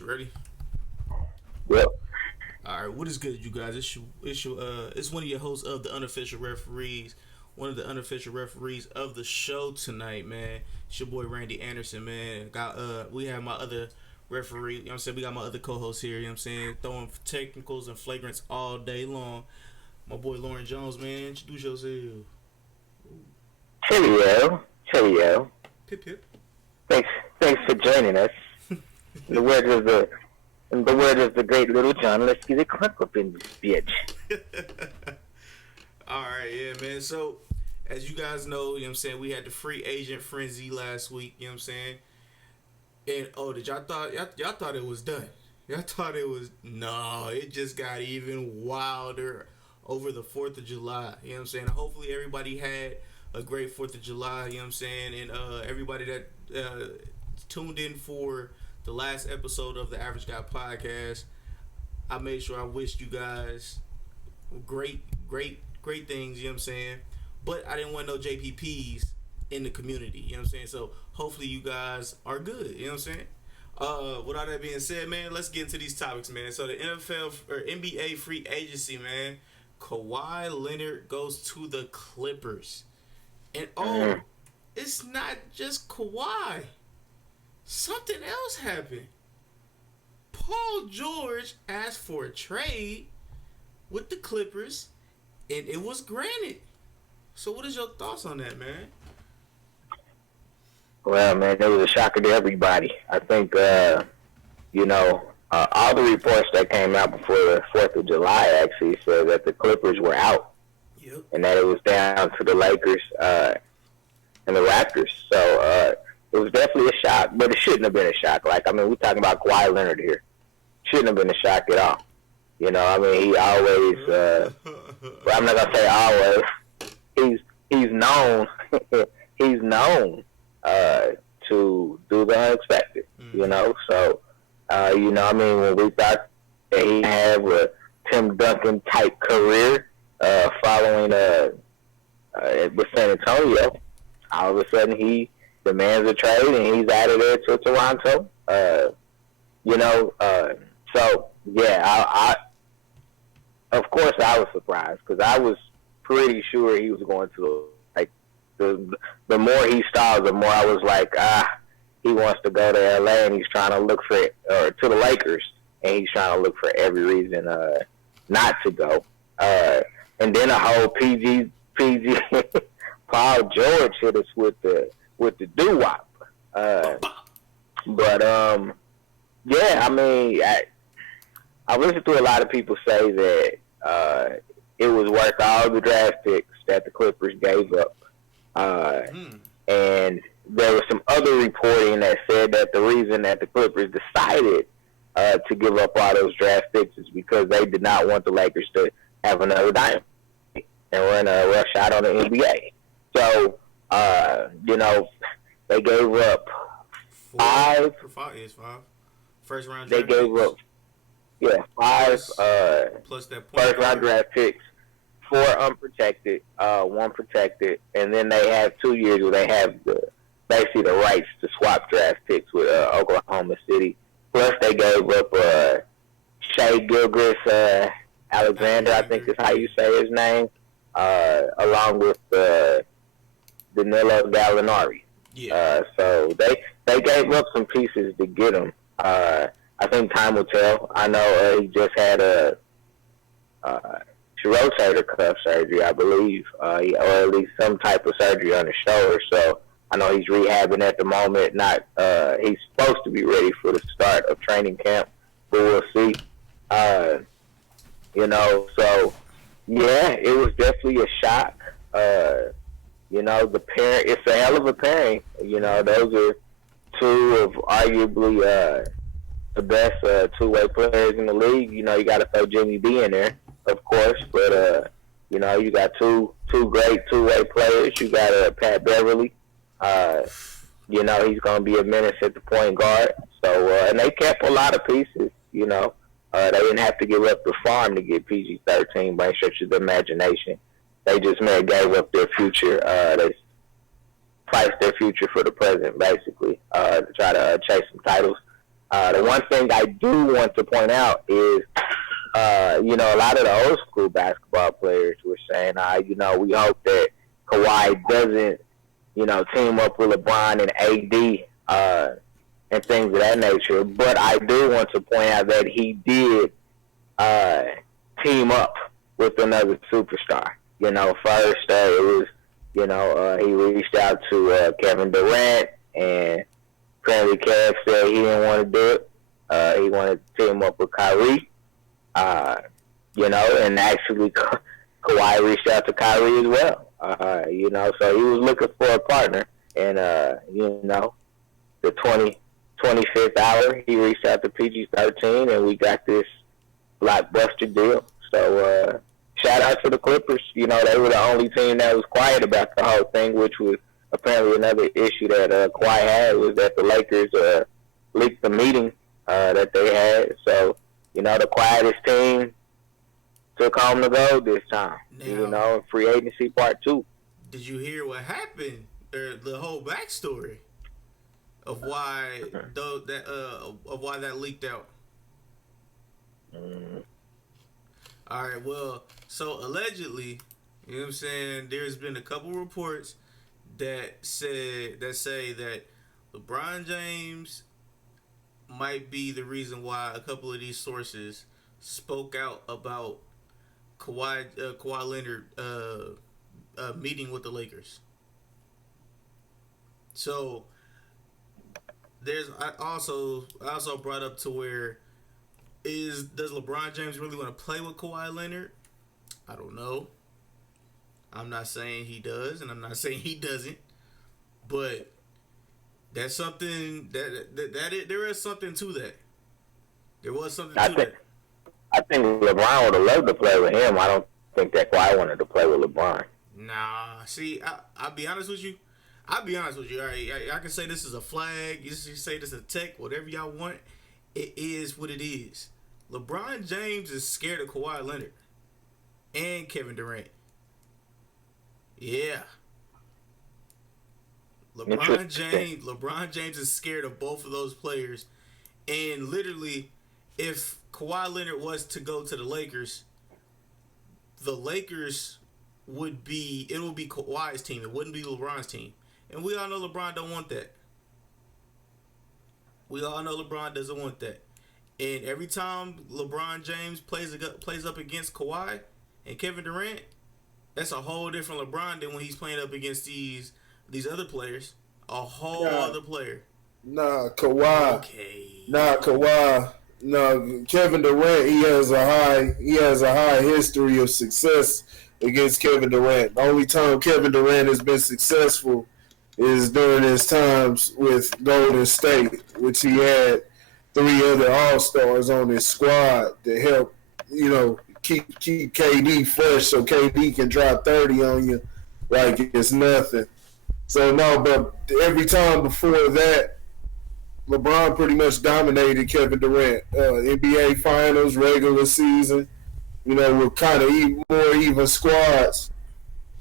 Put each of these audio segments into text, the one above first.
right, you ready? Yep. All right, what is good, you guys? It's one of your hosts of the unofficial referees, one of the unofficial referees of the show tonight, man. It's your boy Randy Anderson, man. We have my other referee. You know what I'm saying? We got my other co-host here. You know what I'm saying? Throwing technicals and flagrants all day long. My boy Lauren Jones, man. Introduce yourself. Cheerio. Cheerio. Pip pip. Thanks for joining us. The word of the great Little John. Let's get it crunk up in this bitch. All right, yeah, man. So, as you guys know, you know what I'm saying, we had the free agent frenzy last week, you know what I'm saying? And did y'all thought it was done? Y'all thought it was no, it just got even wilder over the 4th of July. You know what I'm saying? Hopefully everybody had a great 4th of July, you know what I'm saying? And everybody that tuned in for the last episode of the Average Guy podcast, I made sure I wished you guys great things, you know what I'm saying? But I didn't want no JPPs in the community, you know what I'm saying? So hopefully you guys are good, you know what I'm saying? With all that being said, man, let's get into these topics, man. So the NFL or NBA free agency, man. Kawhi Leonard goes to the Clippers. And it's not just Kawhi. Something else happened. Paul George asked for a trade with the Clippers, and it was granted. So what is your thoughts on that, man? Well, man, it was a shocker to everybody. I think, all the reports that came out before the 4th of July actually said that the Clippers were out. Yep. And that it was down to the Lakers and the Raptors. So it was definitely a shock, but it shouldn't have been a shock. We're talking about Kawhi Leonard here. Shouldn't have been a shock at all. You know, I mean, he always, well, I'm not going to say always, he's known, he's known to do the unexpected, you know. So, when we thought that he had a Tim Duncan type career following with San Antonio, all of a sudden he demands a trade and he's out of there to Toronto. So yeah, I of course I was surprised because I was pretty sure he was going to the more he stalled, the more I was like, he wants to go to LA and he's trying to look for or to the Lakers and he's trying to look for every reason not to go. And then a whole PG Paul George hit us with the doo-wop. Yeah, I mean, I listened to a lot of people say that it was worth all the draft picks that the Clippers gave up. And there was some other reporting that said that the reason that the Clippers decided to give up all those draft picks is because they did not want the Lakers to have another dynasty and run a rush out on the NBA. So, they gave up five. First round they draft gave picks. up, five plus that first round draft picks, 4 unprotected, 1 protected, and then they have 2 years where they have basically the rights to swap draft picks with Oklahoma City. Plus they gave up Shea Gilgeous Alexander, I think is how you say his name, along with Danilo Gallinari. Yeah. So they gave up some pieces to get him. I think time will tell. I know he just had a rotator cuff surgery, I believe, or at least some type of surgery on his shoulder. So I know he's rehabbing at the moment. He's supposed to be ready for the start of training camp, but we'll see. So yeah, it was definitely a shock. The pair, it's a hell of a pairing. Those are 2 of arguably the best 2-way players in the league. You got to throw Jimmy B in there, of course, but you got two great 2-way players. You got Pat Beverly. He's going to be a menace at the point guard. So and they kept a lot of pieces. They didn't have to give up the farm to get PG-13 by any stretch of the imagination. They just gave up their future. They priced their future for the present, basically, to try to chase some titles. The one thing I do want to point out is, a lot of the old school basketball players were saying, we hope that Kawhi doesn't, team up with LeBron and AD and things of that nature. But I do want to point out that he did team up with another superstar. First it was, he reached out to Kevin Durant, and apparently Kev said he didn't want to do it. He wanted to team up with Kyrie. And actually Kawhi reached out to Kyrie as well. So he was looking for a partner. And, the 25th hour, he reached out to PG-13, and we got this blockbuster deal. So, shout out to the Clippers. They were the only team that was quiet about the whole thing, which was apparently another issue that Kawhi had, was that the Lakers leaked the meeting that they had. So, the quietest team took home the gold this time. Now, free agency part 2. Did you hear what happened? Or the whole backstory of why that leaked out? All right. Well, so allegedly, you know what I'm saying, there's been a couple reports that say that LeBron James might be the reason why a couple of these sources spoke out about Kawhi Leonard meeting with the Lakers. So I also brought up to where does LeBron James really want to play with Kawhi Leonard? I don't know. I'm not saying he does, and I'm not saying he doesn't, but that's something there is something to that. There was something to that. I think LeBron would have loved to play with him. I don't think that Kawhi wanted to play with LeBron. Nah, see, I'll be honest with you. All right, I can say this is a flag. You say this is a tech, whatever y'all want. It is what it is. LeBron James is scared of Kawhi Leonard and Kevin Durant. Yeah. LeBron James is scared of both of those players. And literally, if Kawhi Leonard was to go to the Lakers would be Kawhi's team. It wouldn't be LeBron's team. And we all know LeBron don't want that. We all know LeBron doesn't want that. And every time LeBron James plays up against Kawhi and Kevin Durant, that's a whole different LeBron than when he's playing up against these other players. A whole other player. Nah, Kawhi. Okay. Nah, Kawhi. No, Kevin Durant. He has a high history of success against Kevin Durant. The only time Kevin Durant has been successful is during his times with Golden State, which he had 3 other All-Stars on his squad to help, keep KD fresh so KD can drop 30 on you like it's nothing. So, no, but every time before that, LeBron pretty much dominated Kevin Durant. NBA Finals, regular season, with kind of more even squads.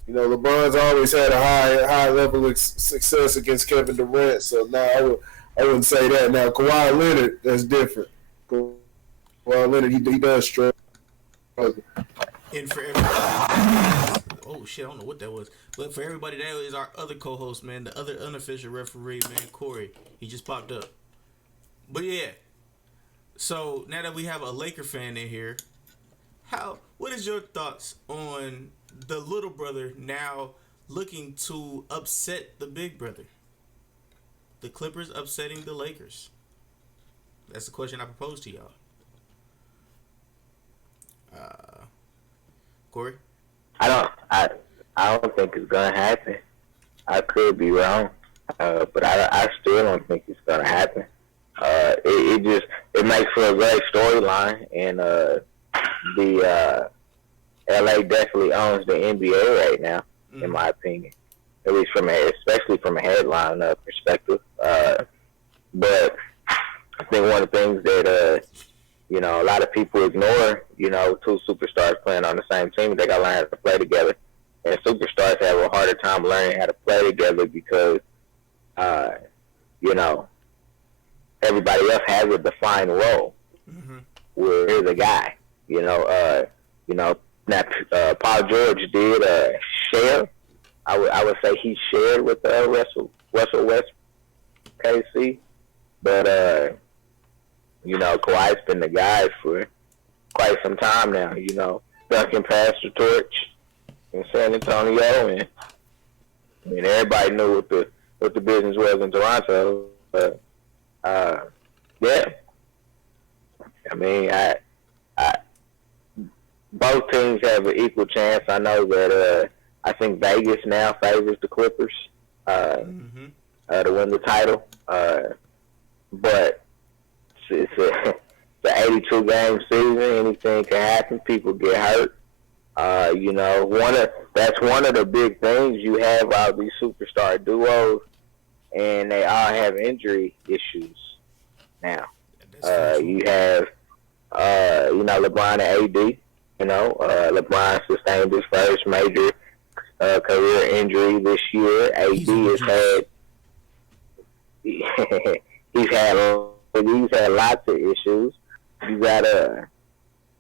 LeBron's always had a high level of success against Kevin Durant. So now I wouldn't say that. Now Kawhi Leonard, that's different. Kawhi Leonard, he does struggle. And for everybody, oh shit, I don't know what that was. But for everybody, that is our other co-host, man, the other unofficial referee, man, Corey. He just popped up. But yeah, so now that we have a Laker fan in here, what is your thoughts on the little brother now looking to upset the big brother? The Clippers upsetting the Lakers. That's the question I proposed to y'all. Corey? I don't think it's gonna happen. I could be wrong, but I still don't think it's gonna happen. It makes for a great storyline, and the LA definitely owns the NBA right now, in my opinion. At least especially from a headline perspective. But I think one of the things that a lot of people ignore, 2 superstars playing on the same team, they got to learn how to play together. And superstars have a harder time learning how to play together because, everybody else has a defined role. Mm-hmm. Where here's a guy, you know. Now, Paul George did share. I would say he shared with Russell West KC, but Kawhi's been the guy for quite some time now. Duncan passed the torch in San Antonio, and I mean everybody knew what the business was in Toronto. But yeah, I mean I both teams have an equal chance. I know that I think Vegas now favors the Clippers to win the title, but it's an 82-game season. Anything can happen. People get hurt. That's one of the big things. You have all these superstar duos, and they all have injury issues now. You have LeBron and AD. LeBron sustained his first major career injury this year. AD has had he's had lots of issues. You got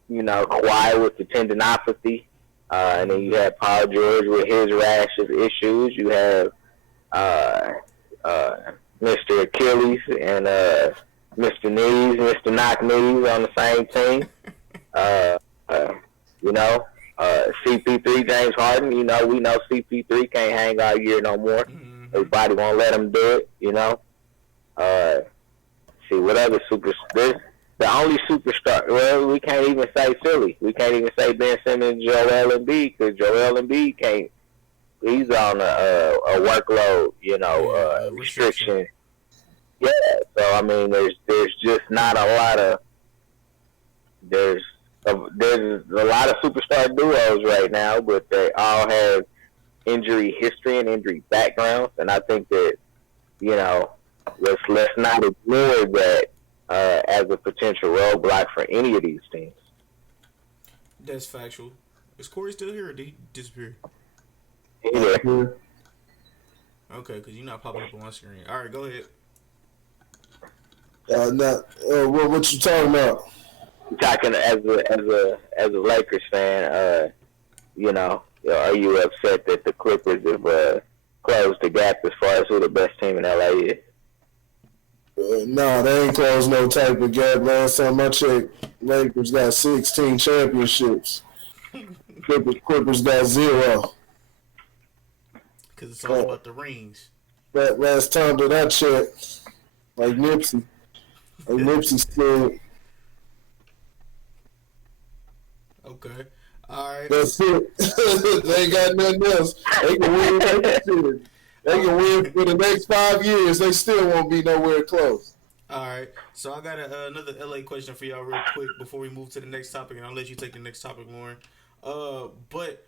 Kawhi with the tendinopathy, and then you have Paul George with his rash of issues. You have Mr. Achilles and Mr. Knees, Mr. Knock Knees on the same team. CP3, James Harden, we know CP3 can't hang all year no more. Mm-hmm. Everybody won't let him do it, See, what other superstars? The only superstar, well, we can't even say Philly. We can't even say Ben Simmons, Joel Embiid, because Joel Embiid can't. He's on a workload, restriction. Yeah, so, I mean, there's just not a lot of, there's a lot of superstar duos right now, but they all have injury history and injury backgrounds, and I think that, let's not ignore that as a potential roadblock for any of these teams. That's factual. Is Corey still here or did he disappear? Yeah. Okay, because you're not popping up on my screen. All right, go ahead. What you talking about? I'm talking as a Lakers fan. Are you upset that the Clippers have closed the gap as far as who the best team in LA is? Nah, they ain't closed no type of gap. Last time I checked, Lakers got 16 championships. Clippers got 0. Because it's all about the rings. That last time that I checked, like Nipsey said. Okay. All right. That's it. They ain't got nothing else. They can win next year. They can win for the next 5 years. They still won't be nowhere close. All right. So I got another LA question for y'all real quick before we move to the next topic, and I'll let you take the next topic, Lauren. But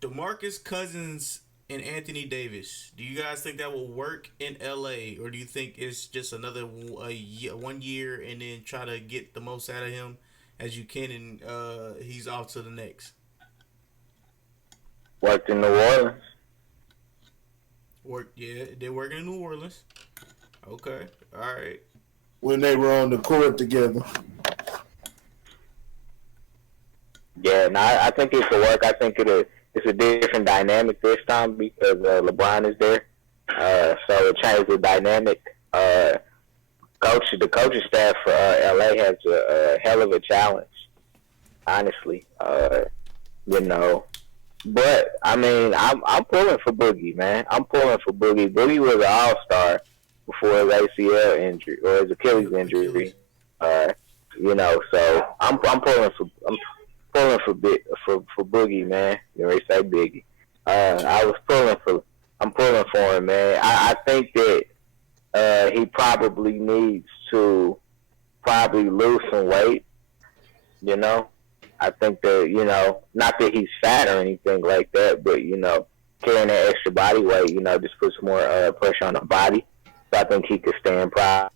DeMarcus Cousins and Anthony Davis, do you guys think that will work in LA, or do you think it's just another 1 year and then try to get the most out of him as you can, and he's off to the next? Worked in New Orleans. They're working in New Orleans. Okay, all right. When they were on the court together. Yeah, no, I think it could work. I think it's a different dynamic this time because LeBron is there. So it changed the dynamic. The coaching staff for LA has a hell of a challenge, honestly. But I mean, I'm pulling for Boogie, man. I'm pulling for Boogie. Boogie was an all-star before his ACL injury or his Achilles injury. So I'm pulling for Boogie, man. You already say Biggie. I'm pulling for him, man. I think that he probably needs to lose some weight. I think that, not that he's fat or anything like that, but, carrying that extra body weight, just puts more pressure on the body. So I think he could stand probably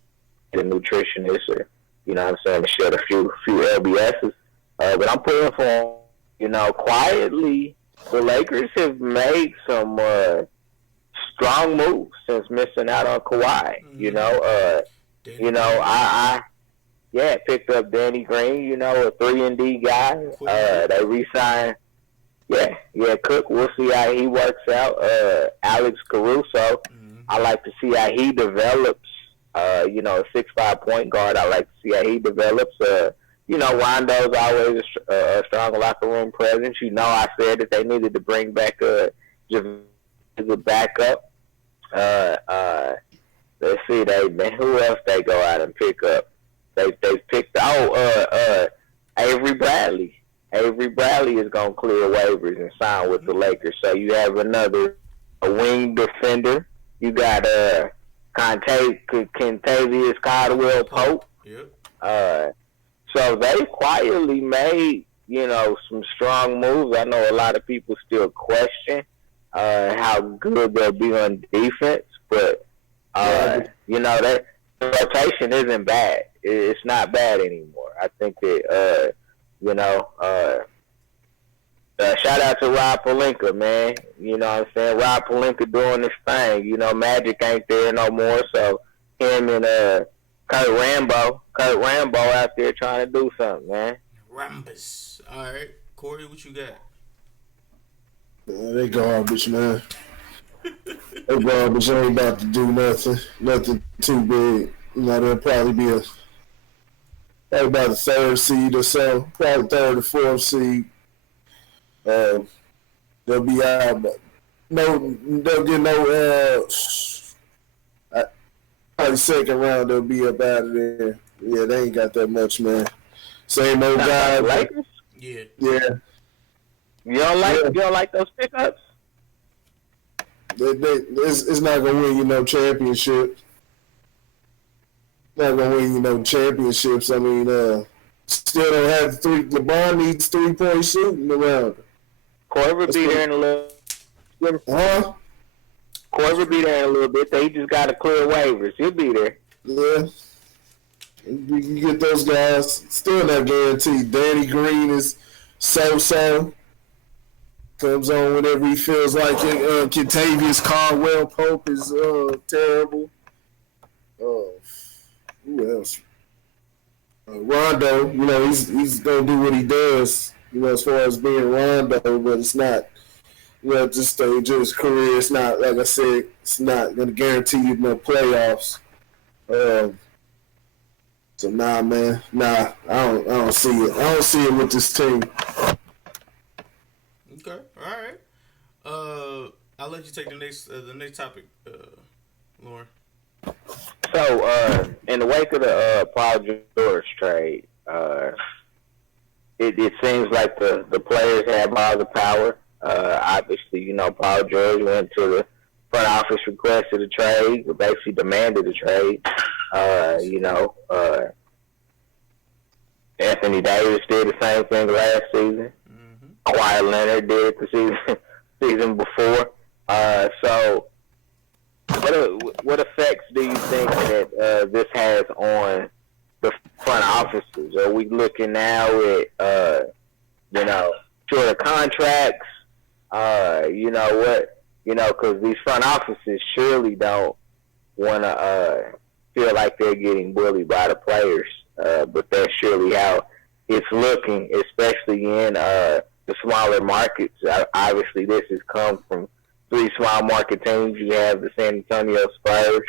the nutritionist or, to shed a few LBSs. But I'm pulling for him. Quietly, the Lakers have made some strong moves since missing out on Kawhi. Danny You know, Green. picked up Danny Green. You know, a 3-and-D guy. They re-signed. Yeah, Cook. We'll see how he works out. Alex Caruso. I like to see how he develops. A 6'5" point guard. I like to see how he develops. Rondo's always a strong locker room presence. I said that they needed to bring back just as a backup. Let's see, who else they go out and pick up? They picked Avery Bradley. Avery Bradley is gonna clear waivers and sign with the Lakers. So you have a wing defender. You got Kentavious Caldwell Pope. Yep. So they quietly made some strong moves. I know a lot of people still question how good they'll be on defense, but that rotation isn't bad. It's not bad anymore. I think that shout out to Rob Pelinka, man. You know what I'm saying? Rob Pelinka doing this thing. Magic ain't there no more, so him and Kurt Rambo out there trying to do something, man. Rambus. All right, Corey, what you got? They garbage, man. They garbage. Ain't about to do nothing too big. They'll probably be they about the third seed or so, probably third or fourth seed. They'll be out, but they'll get probably second round. They'll be up out of there. Yeah, they ain't got that much, man. Same old guy. Lakers? Yeah. You don't like those pickups? It's not gonna win championship. Not gonna win championships. I mean, still don't have three. LeBron needs 3-point shooting around. Corver be there in a little. Huh? Corver be there in a little bit. They just got to clear waivers. He'll be there. Yeah. You get those guys. Still not guaranteed. Danny Green is so. Comes on whenever he feels like it. Kentavious Caldwell Pope is terrible. Who else? Rondo, he's gonna do what he does, as far as being Rondo, but it's not, at this stage of his career, it's not, like I said, it's not gonna guarantee you no playoffs. So man, I don't see it. I don't see it with this team. Okay, all right. I'll let you take the next topic, Lauren. So, in the wake of the Paul George trade, it seems like the players have all the power. Obviously, Paul George went to the front office, requested a trade, but basically demanded a trade. Anthony Davis did the same thing last season. Kawhi Leonard did it the season before. So, what effects do you think that this has on the front offices? Are we looking now at shorter contracts? Because these front offices surely don't want to feel like they're getting bullied by the players. But that's surely how it's looking, especially in the smaller markets. Obviously, this has come from 3 small market teams. You have the San Antonio Spurs.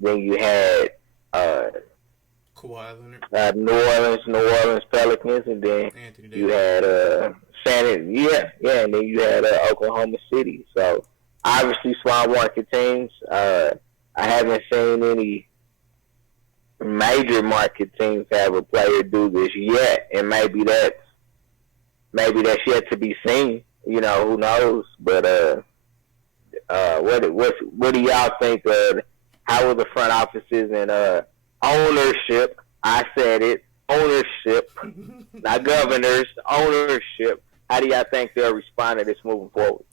Then you had Kawhi Leonard, New Orleans Pelicans, and then you had and then you had Oklahoma City. So obviously, small market teams. I haven't seen any major market teams have a player do this yet, and maybe that's yet to be seen. Who knows? But what do y'all think? How will the front offices and ownership? I said it, ownership, not governors, ownership. How do y'all think they'll respond to this moving forward?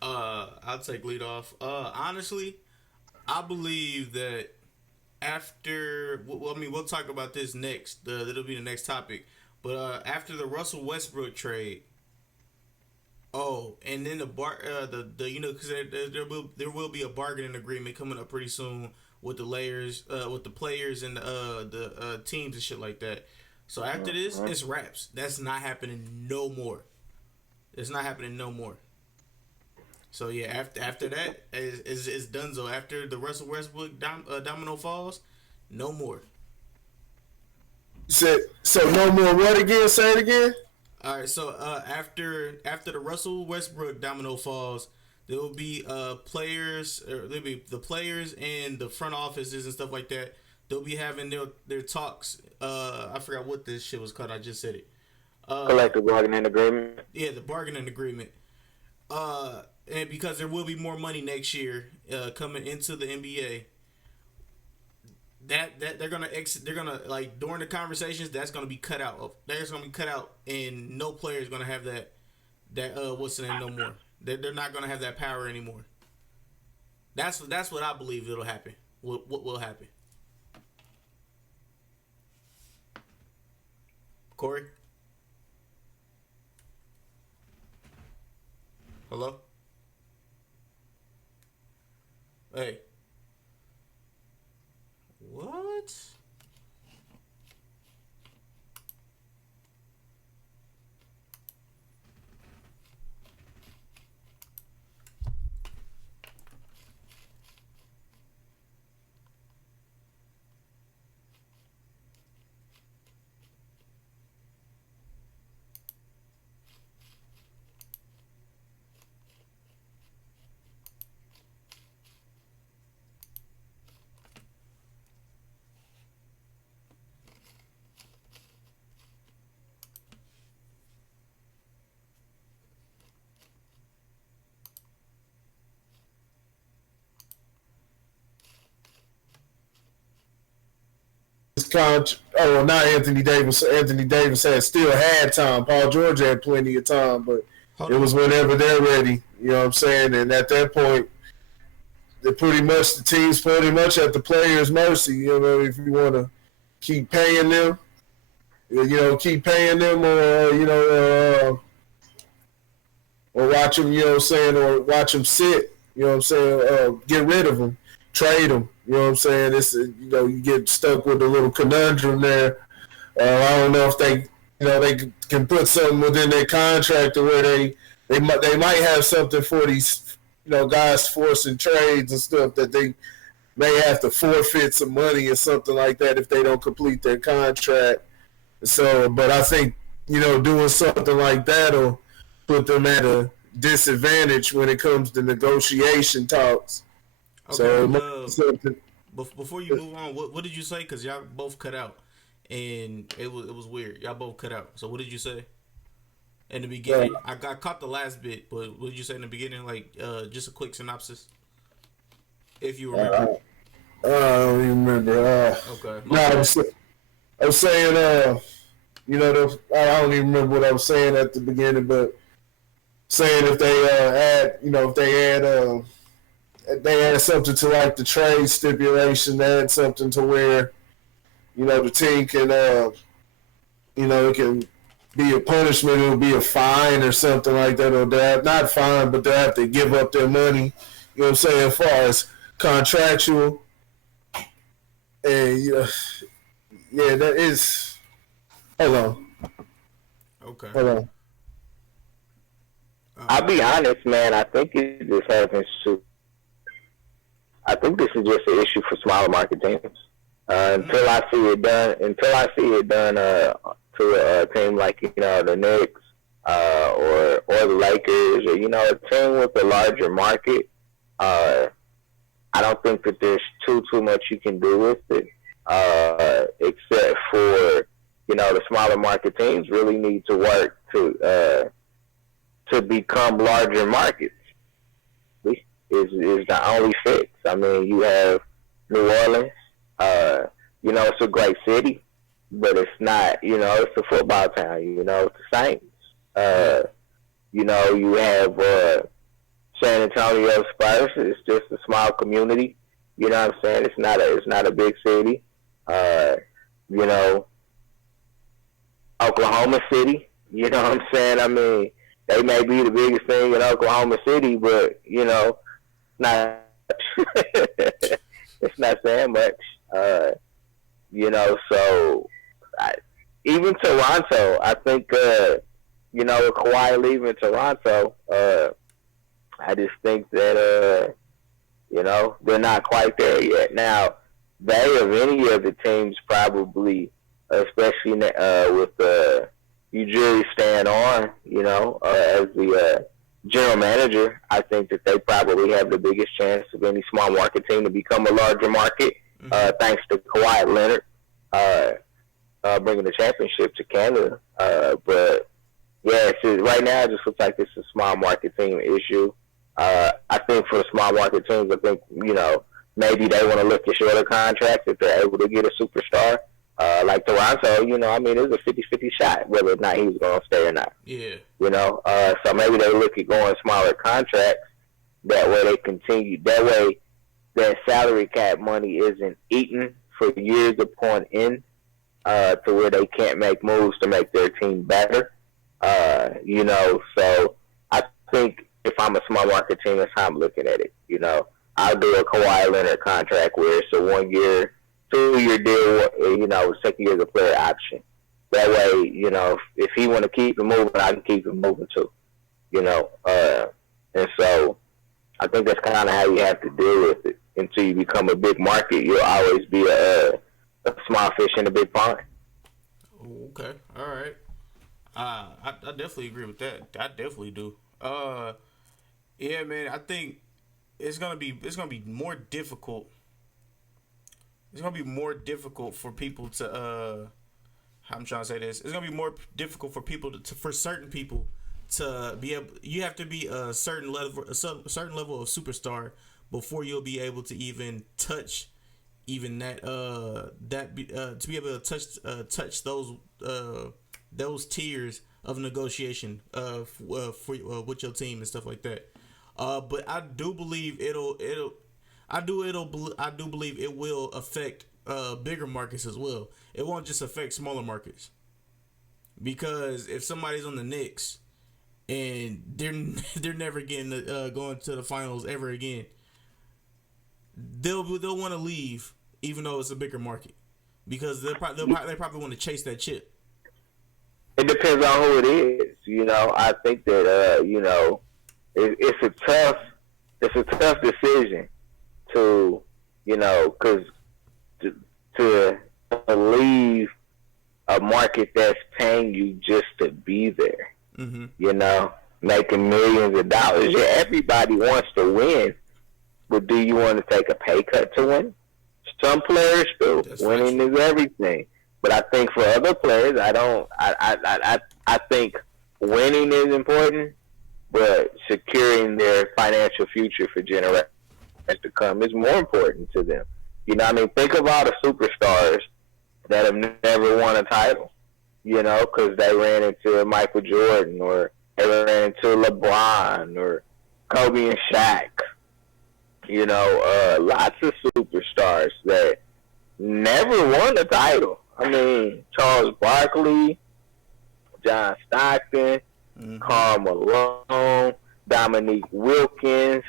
I'll take lead off. Honestly, I believe that after, we'll talk about this next. That'll be the next topic. But after the Russell Westbrook trade, and then because there will be a bargaining agreement coming up pretty soon with the players and the teams and shit like that. So after this, it's wraps. That's not happening no more. It's not happening no more. So yeah, after that is donezo. After the Russell Westbrook domino falls, no more. So no more what again? Say it again. All right. So after the Russell Westbrook domino falls, there will be players, or there'll be the players and the front offices and stuff like that. They'll be having their talks. I forgot what this shit was called. I just said it. Collective bargaining agreement. Yeah, the bargaining agreement. And because there will be more money next year coming into the NBA, that they're gonna exit. They're gonna, like, during the conversations, that's gonna be cut out. That's gonna be cut out, and no player is gonna have that what's the name no more. They're not gonna have that power anymore. That's what I believe it'll happen. What will happen? Corey? Hello? Hey. What? Not Anthony Davis. Anthony Davis still had time. Paul George had plenty of time, but it was whenever they're ready. You know what I'm saying? And at that point, the team's pretty much at the players' mercy. You know, if you want to keep paying them, or watch them. You know what I'm saying? Or watch them sit. You know what I'm saying? Get rid of them, trade them. You know what I'm saying? It's you get stuck with a little conundrum there. I don't know if they can put something within their contract to where they might have something for these guys forcing trades and stuff that they may have to forfeit some money or something like that if they don't complete their contract. So, but I think doing something like that will put them at a disadvantage when it comes to negotiation talks. Okay, so before you move on, what did you say? Because y'all both cut out, and it was weird. Y'all both cut out. So what did you say in the beginning? I caught the last bit, but what did you say in the beginning? Like, just a quick synopsis, if you remember. I don't even remember. Okay. No, I was saying, I don't even remember what I was saying at the beginning, but saying if they add something to like the trade stipulation, they add something to where, the team can, it can be a punishment, it'll be a fine or something like that, or they'll not fine, but they'll have to give up their money, you know what I'm saying, as far as contractual. And, that is, hold on. Okay. Hold on. I'll be honest, man, I think it just happens to. I think this is just an issue for smaller market teams. Until I see it done to a team like the Knicks or the Lakers, or a team with a larger market, I don't think that there's too much you can do with it, except for the smaller market teams really need to work to become larger markets. Is the only fix. I mean, you have New Orleans. It's a great city, but it's not. It's a football town. It's the Saints. You have San Antonio Spurs. It's just a small community. You know what I'm saying? It's not a big city. Oklahoma City. You know what I'm saying? I mean, they may be the biggest thing in Oklahoma City, but not. It's not saying much. So even Toronto, I think, with Kawhi leaving Toronto, I just think that, they're not quite there yet. Now, they of any of the teams probably, especially with Ujiri staying on, as the general manager, I think that they probably have the biggest chance of any small market team to become a larger market, thanks to Kawhi Leonard bringing the championship to Canada. But yeah, right now it just looks like it's a small market team issue. I think for small market teams, I think, maybe they want to look at shorter contracts if they're able to get a superstar. Like Toronto, it was a 50-50 shot whether or not he was going to stay or not. Yeah. So maybe they look at going smaller contracts. That way they continue. That way that salary cap money isn't eaten for years upon end to where they can't make moves to make their team better. So I think if I'm a small market team, that's how I'm looking at it. I'll do a Kawhi Leonard contract where it's a 1-year, 2-year deal, second year is a player option. That way, if he want to keep it moving, I can keep it moving too. And so I think that's kind of how you have to deal with it. Until you become a big market, you'll always be a small fish in a big pond. Okay, all right. I definitely agree with that. I definitely do. Yeah, man. I think it's gonna be more difficult. It's gonna be more difficult for people to. I'm trying to say this. It's gonna be more difficult for people for certain people to be able. You have to be a certain level of superstar before you'll be able to even touch that to be able to touch those tiers of negotiation for with your team and stuff like that. But I do believe I do believe it will affect bigger markets as well. It won't just affect smaller markets, because if somebody's on the Knicks and they're never getting going to the finals ever again, they'll want to leave, even though it's a bigger market, because they probably want to chase that chip. It depends on who it is. I think that it's a tough decision to because to leave a market that's paying you just to be there. Making millions of dollars. Yeah, everybody wants to win, but do you want to take a pay cut to win? Some players do. Winning is everything. But I think for other players, I think winning is important, but securing their financial future for generations to come is more important to them. Think of all the superstars that have never won a title, because they ran into Michael Jordan, or they ran into LeBron, or Kobe and Shaq. Lots of superstars that never won a title. Charles Barkley, John Stockton, Karl Malone, Dominique Wilkins,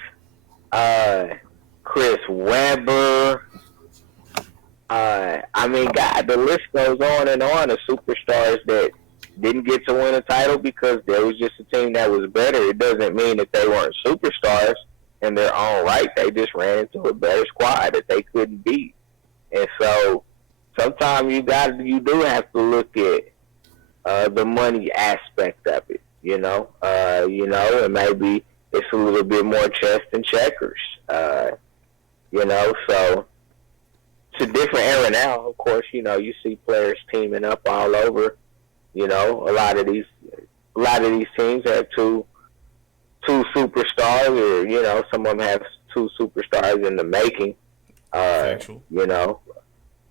Chris Webber. God, the list goes on and on of superstars that didn't get to win a title because there was just a team that was better. It doesn't mean that they weren't superstars in their own right. They just ran into a better squad that they couldn't beat. And so sometimes you do have to look at the money aspect of it, and maybe it's a little bit more chess than checkers, so it's a different era now. Of course, you see players teaming up all over. A lot of these teams have two superstars, or some of them have two superstars in the making.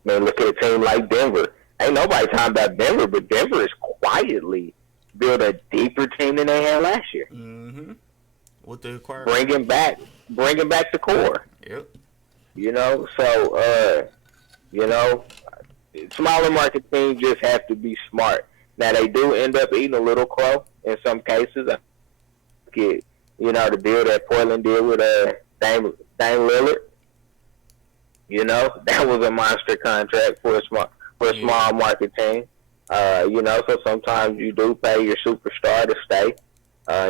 Look at a team like Denver. Ain't nobody talking about Denver, but Denver is quietly built a deeper team than they had last year. Mm-hmm. What they acquired? Bringing back the core. Yep. Smaller market teams just have to be smart. Now, they do end up eating a little crow in some cases. The deal that Portland did with Dame Lillard. You know, that was a monster contract for a small market team. You know, so sometimes you do pay your superstar to stay.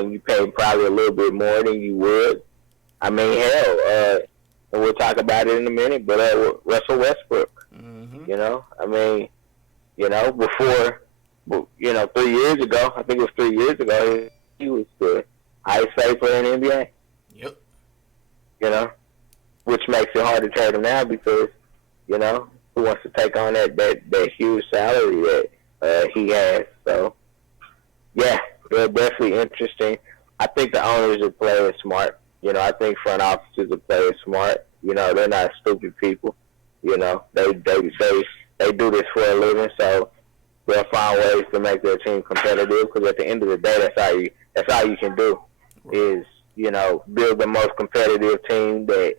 You pay probably a little bit more than you would. I mean, hell, and we'll talk about it in a minute, but Russell Westbrook, you know, I mean, you know, before, you know, 3 years ago, I think it was 3 years ago, he was the highest paid player in the NBA. Yep. You know, which makes it hard to trade him now because, you know, who wants to take on that huge salary that he has? So, yeah, they're definitely interesting. I think the owners are playing smart. You know, I think front offices are playing smart. You know, they're not stupid people. You know, they do this for a living, so they'll find ways to make their team competitive. Because at the end of the day, that's all you can do is, you know, build the most competitive team that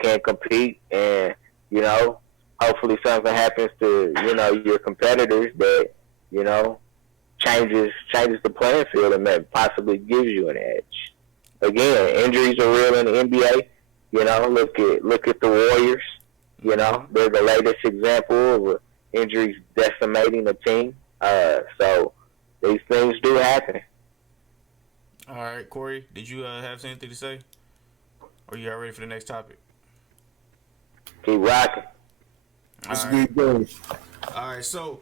can compete, and, you know, hopefully something happens to, you know, your competitors that, you know, changes the playing field and that possibly gives you an edge. Again, injuries are real in the NBA. You know, look at the Warriors. You know, they're the latest example of injuries decimating a team. So these things do happen. All right, Corey, did you have anything to say? Or you all ready for the next topic? Keep rocking. That's good. All right, so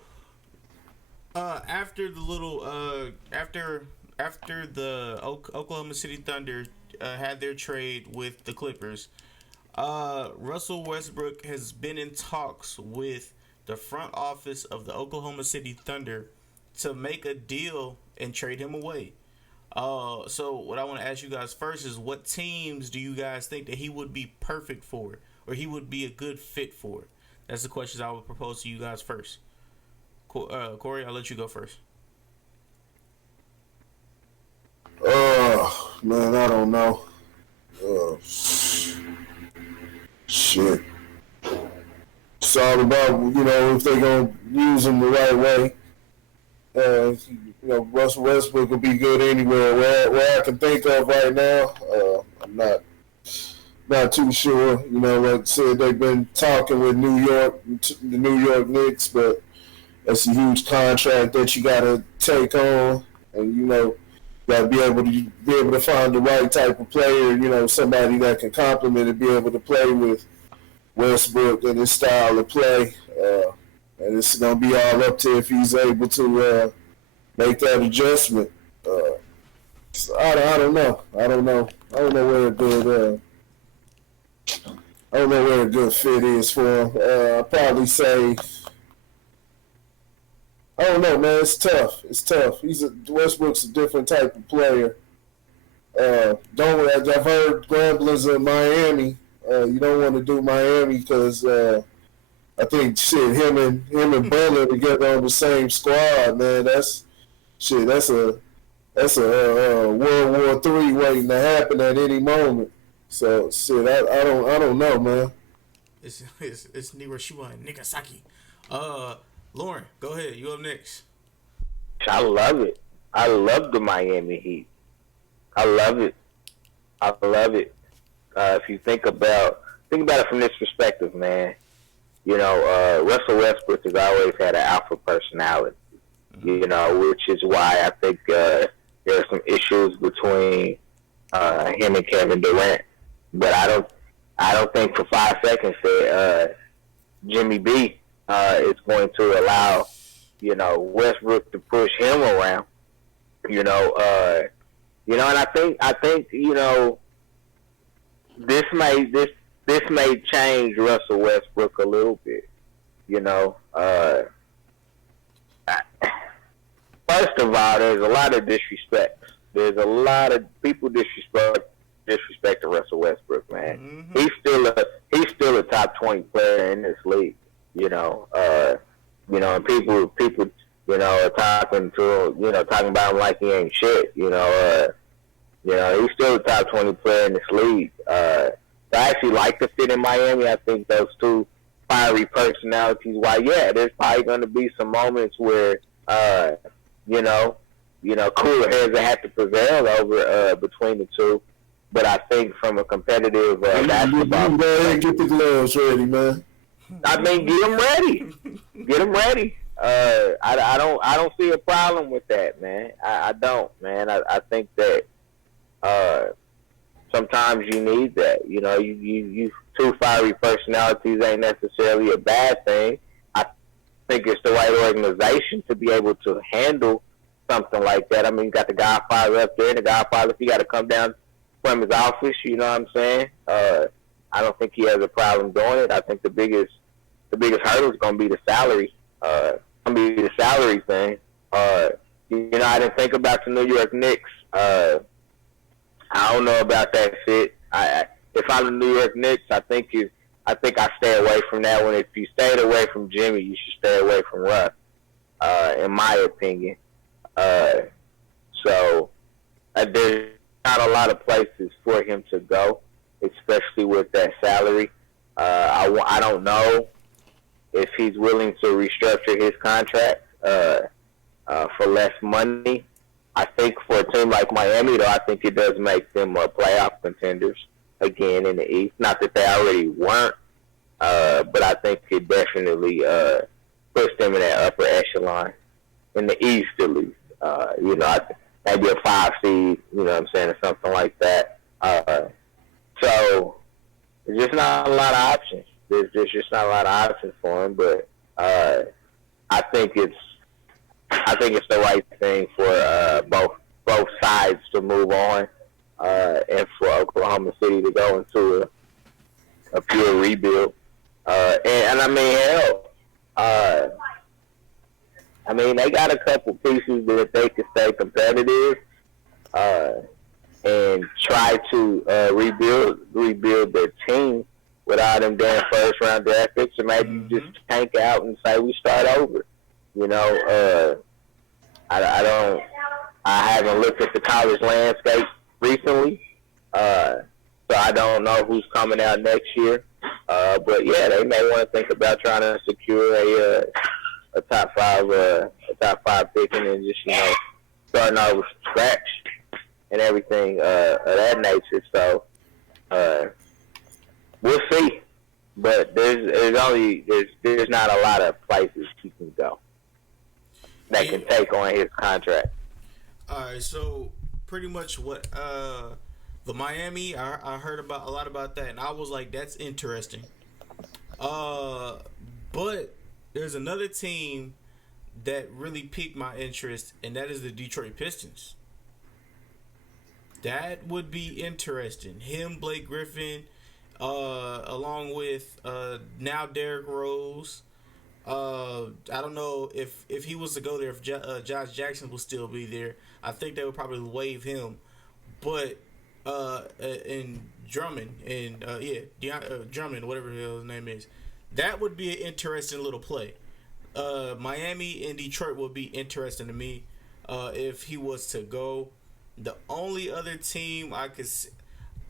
after the little after the Oklahoma City Thunder had their trade with the Clippers, Russell Westbrook has been in talks with the front office of the Oklahoma City Thunder to make a deal and trade him away. So what I want to ask you guys first is, what teams do you guys think that he would be perfect for, or he would be a good fit for? That's the questions I would propose to you guys first. Corey, I'll let you go first. Man, I don't know. Shit. It's all about, you know, if they're going to use him the right way. You know, Russell Westbrook will be good anywhere. Where I can think of right now, I'm not too sure. You know, like I said, they've been talking with the New York Knicks, but that's a huge contract that you got to take on, and, you know, got to be able to find the right type of player. You know, somebody that can complement and be able to play with Westbrook and his style of play. And it's going to be all up to if he's able to make that adjustment. So I don't know. I don't know where a good fit is for him. I'd probably say, I don't know, man. It's tough. Westbrook's a different type of player. I've heard grumblings in Miami. You don't want to do Miami because I think him and Butler together on the same squad, man. That's a World War III waiting to happen at any moment. So I don't know, man. It's Hiroshima and Nagasaki. Lauren, go ahead. You up next. I love it. I love the Miami Heat. I love it. If you think about it from this perspective, man. You know, Russell Westbrook has always had an alpha personality. You know, which is why I think there are some issues between him and Kevin Durant. But I don't think for 5 seconds that Jimmy B is going to allow, you know, Westbrook to push him around. And I think you know, this may change Russell Westbrook a little bit. You know, first of all, there's a lot of disrespect. There's a lot of people disrespect Russell Westbrook, man. Mm-hmm. He's still a top 20 player in this league. And people, are talking about him like he ain't shit. He's still a top 20 player in this league. I actually like the fit in Miami. I think those two fiery personalities. There's probably going to be some moments where, cooler heads that have to prevail over between the two. But I think from a competitive basketball, you go ahead and get the gloves ready, man. I mean, get them ready. Get them ready. I don't see a problem with that, man. I don't, man. I think that sometimes you need that. You know, you two fiery personalities ain't necessarily a bad thing. I think it's the right organization to be able to handle something like that. I mean, you got the Godfather up there, and the Godfather, if he got to come down from his office, you know what I'm saying? I don't think he has a problem doing it. I think the biggest hurdle is going to be the salary. Going to be the salary thing. You know, I didn't think about the New York Knicks. I don't know about that shit. If I'm the New York Knicks, I think I stay away from that one. If you stayed away from Jimmy, you should stay away from Russ, in my opinion. So there's not a lot of places for him to go, especially with that salary. I don't know if he's willing to restructure his contract for less money. I think for a team like Miami, though, I think it does make them playoff contenders again in the East. Not that they already weren't, but I think it definitely puts them in that upper echelon in the East, at least. You know, maybe a 5 seed, you know what I'm saying, or something like that. So there's just not a lot of options. There's just not a lot of options for him, but I think it's the right thing for both sides to move on, and for Oklahoma City to go into a pure rebuild. And I mean, hell, I mean, they got a couple pieces that they can stay competitive and try to rebuild their team without them damn first round draft picks, or maybe you just tank out and say we start over. You know, I haven't looked at the college landscape recently, so I don't know who's coming out next year. But yeah, they may want to think about trying to secure a top five picking and just, you know, starting over from scratch and everything of that nature. So we'll see, but there's not a lot of places he can go that can take on his contract. All right, so pretty much what the Miami, I heard about a lot about that, and I was like, that's interesting. But there's another team that really piqued my interest, and that is the Detroit Pistons. That would be interesting. Him, Blake Griffin, along with now Derrick Rose. I don't know if he was to go there, if Josh Jackson will still be there. I think they would probably waive him. But and Drummond and Drummond, whatever the hell his name is, that would be an interesting little play. Miami and Detroit would be interesting to me if he was to go. The only other team I could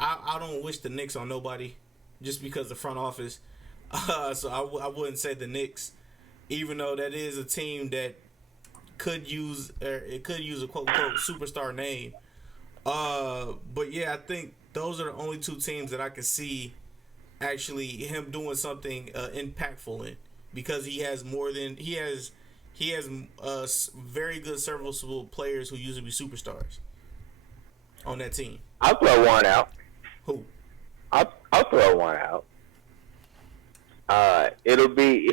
I don't wish the Knicks on nobody, just because the front office. So I wouldn't say the Knicks, even though that is a team that could use a quote unquote superstar name. But yeah, I think those are the only two teams that I can see actually him doing something impactful in, because he has very good serviceable players who usually be superstars on that team. I'll throw one out. Who? I'll throw one out. It'll be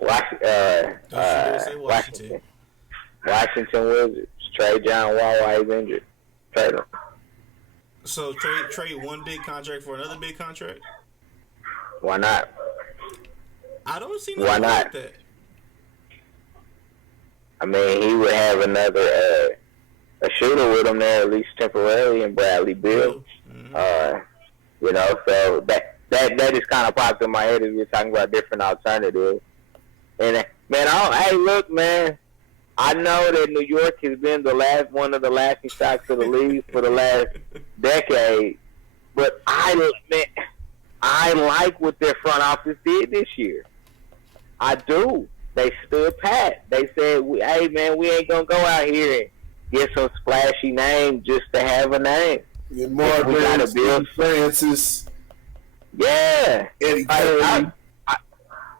Washington. Washington Wizards. Trade John Wall while he's injured. Trade him. So trade one big contract for another big contract? Why not? I don't see nothing like that. I mean, he would have another a shooter with him there, at least temporarily, in Bradley Beal. Mm-hmm. You know, so that just kind of popped in my head as we were talking about different alternatives. And man, hey, look, man, I know that New York has been one of the laughing stocks of the league for the last decade, but I like what their front office did this year. I do. They stood pat. They said, "Hey, man, we ain't gonna go out here get some splashy name just to have a name. Yeah, Marbury, Stephen Francis. Yeah. Eddie Curry.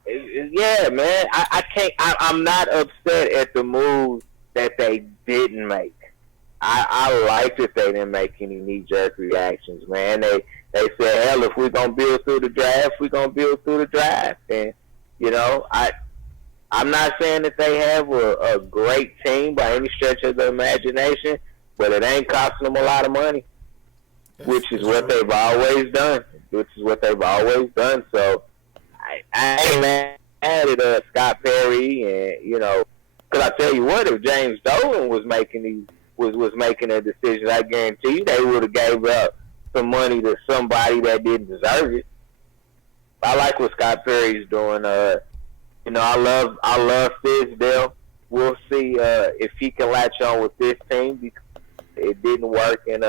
Yeah, man. I can't. I'm not upset at the moves that they didn't make. I like that they didn't make any knee-jerk reactions, man. They said, hell, if we're gonna build through the draft, we're gonna build through the draft. And I'm not saying that they have a great team by any stretch of the imagination, but it ain't costing them a lot of money, which is what they've always done. So I ain't mad at Scott Perry, and because I tell you what, if James Dolan was making a decision, I guarantee you they would have gave up some money to somebody that didn't deserve it. I like what Scott Perry's doing. I love Fizdale. We'll see if he can latch on with this team, because it didn't work in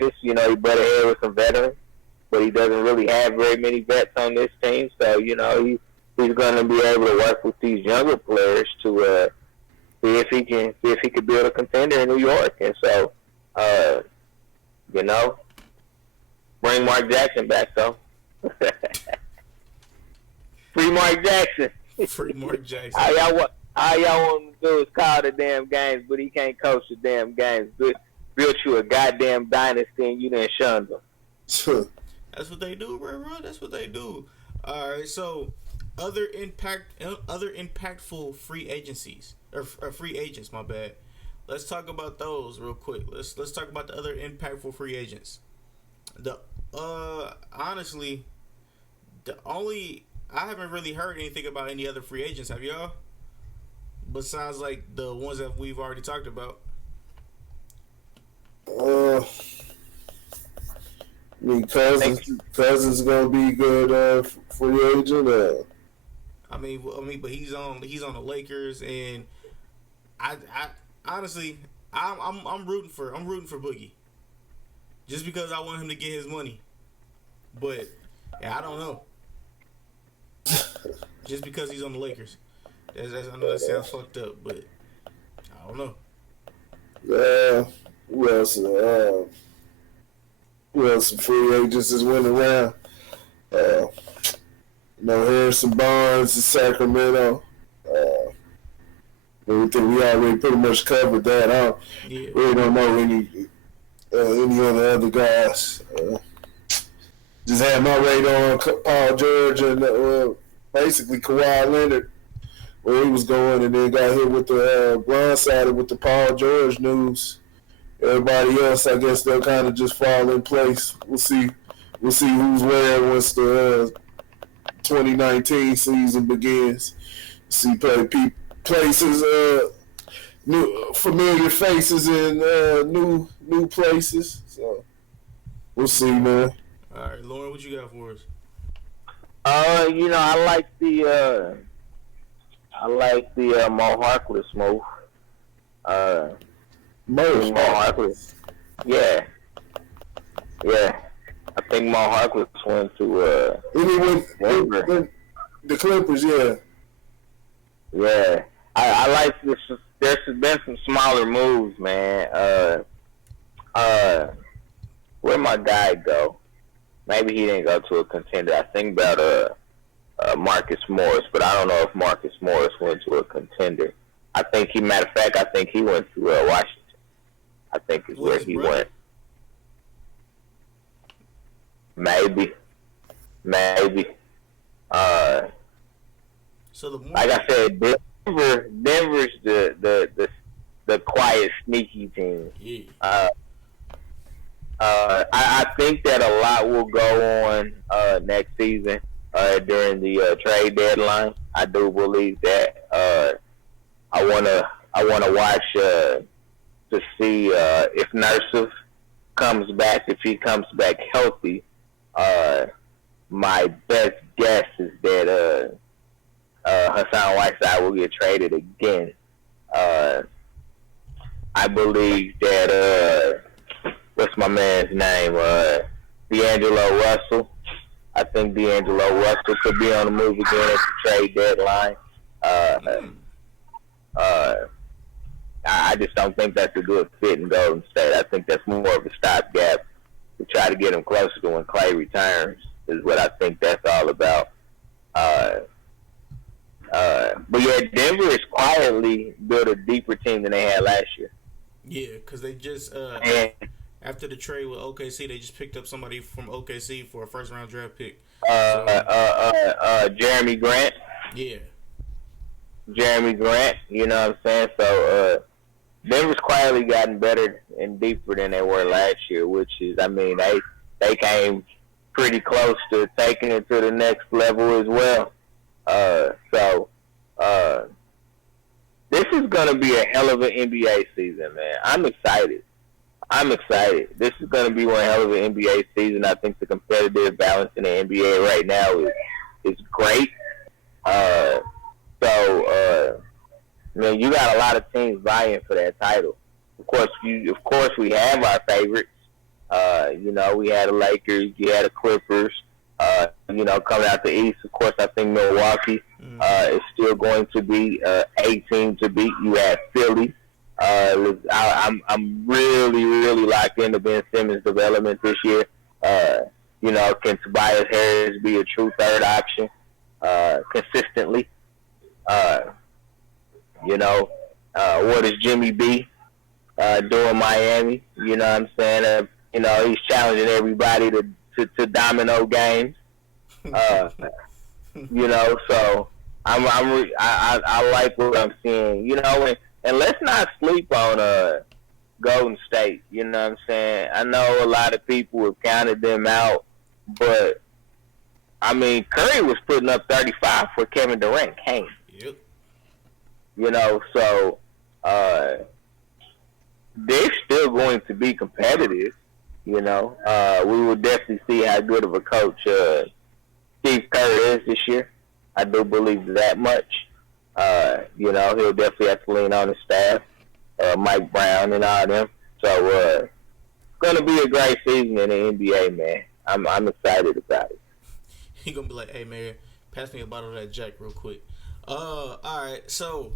he butted head with some veterans, but he doesn't really have very many vets on this team. So he's going to be able to work with these younger players to see if he can build a contender in New York. And so bring Mark Jackson back though. Free Mark Jackson. Free Mark Jackson. All y'all want him to do is call the damn games, but he can't coach the damn games. Built you a goddamn dynasty and you done shunned them. That's what they do, bro. That's what they do. All right, so other impactful free agencies or free agents. My bad. Let's talk about those real quick. Let's talk about the other impactful free agents. Honestly, I haven't really heard anything about any other free agents. Have y'all? Besides like the ones that we've already talked about. Cousins gonna be good free agent. I mean, but he's on the Lakers, and I honestly, I'm rooting for Boogie, just because I want him to get his money. But I don't know, just because he's on the Lakers. I know that sounds fucked up, but I don't know. Who else? Who else? Some free agents is went around. Harrison Barnes in Sacramento. We think we already pretty much covered that. Really don't know any other guys. Just had my radar on Paul George and basically Kawhi Leonard, where he was going, and then got hit with the blindsided with the Paul George news. Everybody else, I guess they'll kind of just fall in place. We'll see who's where once the 2019 season begins. See places, new familiar faces in new places. So we'll see, man. All right, Lauren, what you got for us? I like the Mo Harkless move. Mo Harkless. Yeah. I think Mo Harkless went to Denver. The Clippers, yeah. Yeah. I like this. There's been some smaller moves, man. Where'd my guy go? Maybe he didn't go to a contender. I think about Marcus Morris, but I don't know if Marcus Morris went to a contender. Matter of fact, I think he went to Washington. I think is where he went. Maybe. So like I said, Denver's the quiet, sneaky team. Yeah. I think that a lot will go on next season during the trade deadline. I do believe that. I wanna watch to see if Nurkic comes back. If he comes back healthy, my best guess is that Hassan Whiteside will get traded again. I believe that what's my man's name? D'Angelo Russell. I think D'Angelo Russell could be on the move again at the trade deadline. I just don't think that's a good fit in Golden State. I think that's more of a stopgap to try to get him closer to when Clay returns. Is what I think that's all about. But yeah, Denver has quietly built a deeper team than they had last year. Yeah, because they just after the trade with OKC, they just picked up somebody from OKC for a first round draft pick. Jeremy Grant. Yeah. Jeremy Grant, you know what I'm saying? So Denver's quietly gotten better and deeper than they were last year, which is, I mean, they came pretty close to taking it to the next level as well. This is going to be a hell of an NBA season, man. I'm excited. This is going to be one hell of an NBA season. I think the competitive balance in the NBA right now is great. Man, you got a lot of teams vying for that title. Of course, we have our favorites. We had the Lakers, you had the Clippers. Coming out the East, of course, I think Milwaukee is still going to be a team to beat. You have Philly. I'm really, really locked into Ben Simmons' development this year. Can Tobias Harris be a true third option consistently? What is Jimmy B doing Miami? You know what I'm saying? He's challenging everybody to domino games. So I like what I'm seeing. And let's not sleep on Golden State. You know what I'm saying? I know a lot of people have counted them out, but I mean, Curry was putting up 35 for Kevin Durant came. Yep. So they're still going to be competitive. We will definitely see how good of a coach Steve Kerr is this year. I do believe that much. He'll definitely have to lean on his staff, Mike Brown and all them. So it's going to be a great season in the NBA, man. I'm excited about it. He gonna be like, "Hey man, pass me a bottle of that Jack real quick." All right. So,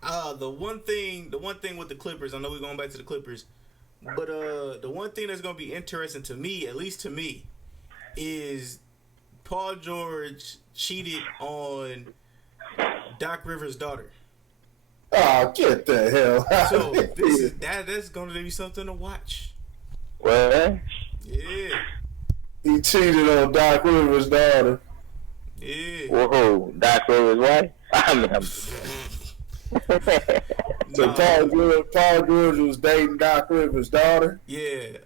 the one thing with the Clippers, I know we're going back to the Clippers, but the one thing that's gonna be interesting to me, at least to me, is Paul George cheated on Doc Rivers' daughter. Oh, get the hell out So of that's gonna be something to watch. Well, Yeah. He cheated on Doc Rivers' daughter. Yeah. whoa, Doc Rivers' wife? So Paul George was dating Doc Rivers' daughter. Yeah.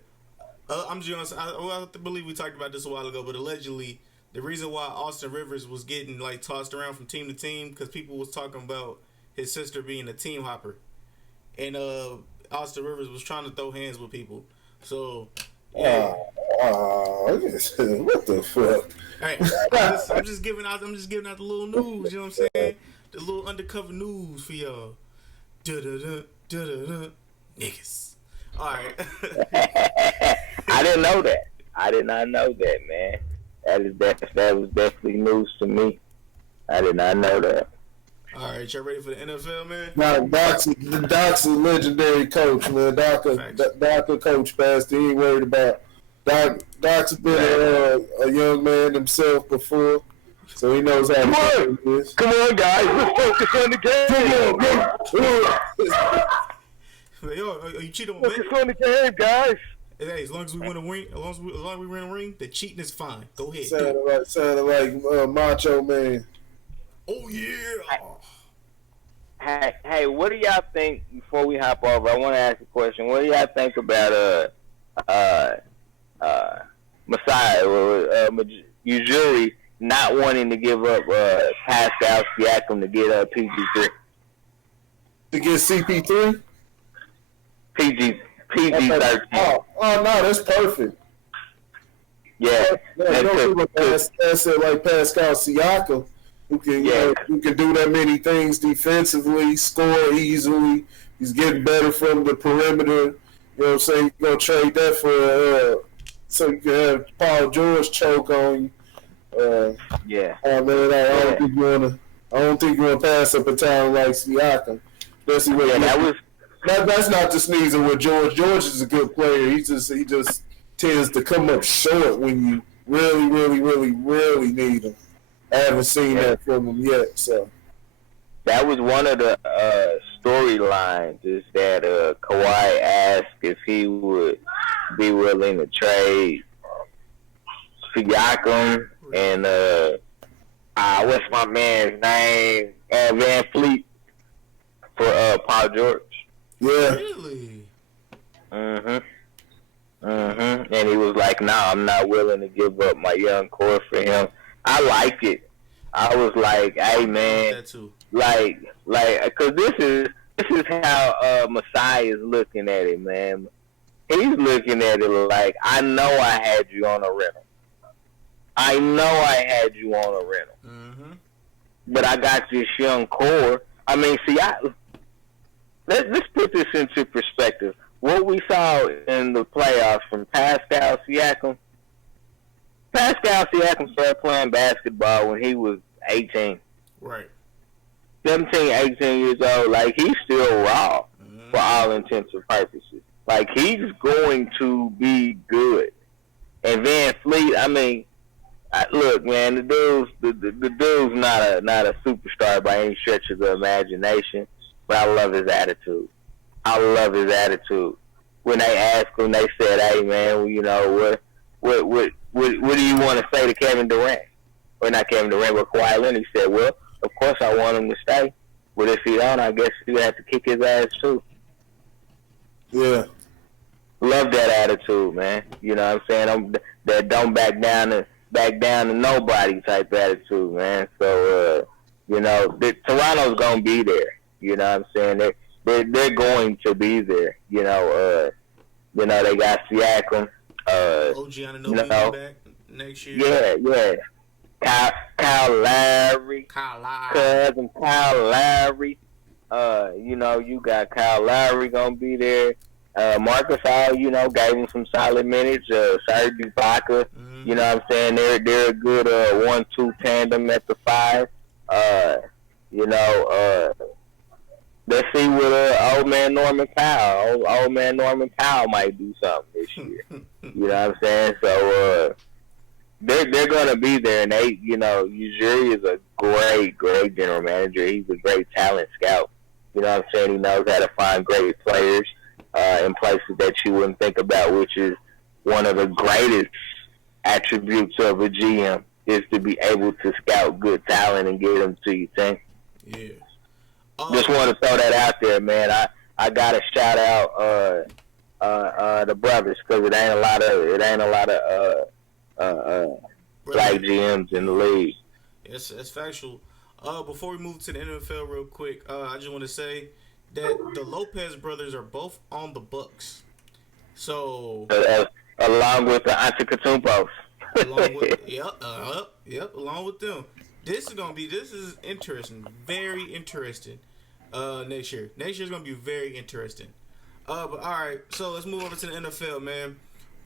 I'm just I believe we talked about this a while ago, but allegedly the reason why Austin Rivers was getting like tossed around from team to team because people was talking about his sister being a team hopper, and Austin Rivers was trying to throw hands with people. So yeah. What the fuck? Hey, I'm just giving out the little news. You know what I'm saying? The little undercover news for y'all. Niggas. All right. I didn't know that. I did not know that, man. That was definitely news to me. I did not know that. All right, y'all ready for the NFL, man? Now, Doc's a legendary coach, man. Doc a coach past. He ain't worried about. Doc's been a young man himself before, so he knows how to do this. Come on, guys. Let's focus on the game. Yo, you cheat on me? Focus on the game, guys. Hey, as long as we win a ring, as long as we win a ring, the cheating is fine. Go ahead. Sounded like Macho Man. Oh yeah. Hey, what do y'all think? Before we hop over, I want to ask a question. What do y'all think about Messiah or Ujiri not wanting to give up Pascal Siakam to get PG3? To get CP3? PG-13. Oh no, that's perfect. Yeah. Asset like Pascal Siakam, who can do that many things defensively, score easily. He's getting better from the perimeter. You know what I'm saying? You're going to trade that for so you can have Paul George choke on you. Yeah. Man, I don't think you want to pass up a talent like Siakam. Especially when that was that's not to sneeze at with George. George is a good player. He just tends to come up short when you really, really, really, really need him. I haven't seen that from him yet. So that was one of the storylines, is that Kawhi asked if he would be willing to trade Siakam and what's my man's name, Van Fleet, for Paul George. yeah. Really? And he was like, "Nah, I'm not willing to give up my young core for him." I like it. I was like, "Hey, man, That too. like, cause this is how Messiah is looking at it, man. He's looking at it like, I know I had you on a rental. But I got this young core. I mean, see, let's put this into perspective. What we saw in the playoffs from Pascal Siakam started playing basketball when he was 18. Right. 17, 18 years old. Like, he's still raw for all intents and purposes. Like, he's going to be good. And Van Fleet, I mean, look, man, the dude's not a superstar by any stretch of the imagination, but I love his attitude. When they asked him, they said, "Hey, man, well, you know what do you want to say to Kevin Durant?" Or not Kevin Durant, but Kawhi Leonard. He said, "Well, of course I want him to stay, but if he don't, I guess you have to kick his ass too." Yeah. Love that attitude, man. You know what I'm saying? That don't back down to nobody type attitude, man. So, you know, Toronto's gonna be there. You know what I'm saying? They're going to be there. You know, they got Siakam. OG Anunoby back next year. Yeah. Kyle Lowry. Cousin Kyle Lowry. You know, you got Kyle Lowry gonna be there. Marcus Hall, you know, gave him some solid minutes. Serge Ibaka, you know what I'm saying? They're a good 1-2 tandem at the 5. You know, let's see what old man Norman Powell. Old man Norman Powell might do something this year. You know what I'm saying? So they're gonna be there, and they, you know, Ujiri is a great general manager. He's a great talent scout. You know what I'm saying? He knows how to find great players in places that you wouldn't think about, which is one of the greatest attributes of a GM, is to be able to scout good talent and get them to your team. Yeah. Just want to throw that out there, man. I got to shout out the brothers, because it ain't a lot of black GMs in the league. Yes, that's factual. Before we move to the NFL real quick, I just want to say that the Lopez brothers are both on the Bucks. So along with the Antetokounmpos. Along with them. This is interesting. Very interesting. Next year. Next year's gonna be very interesting. But alright, so let's move over to the NFL, man.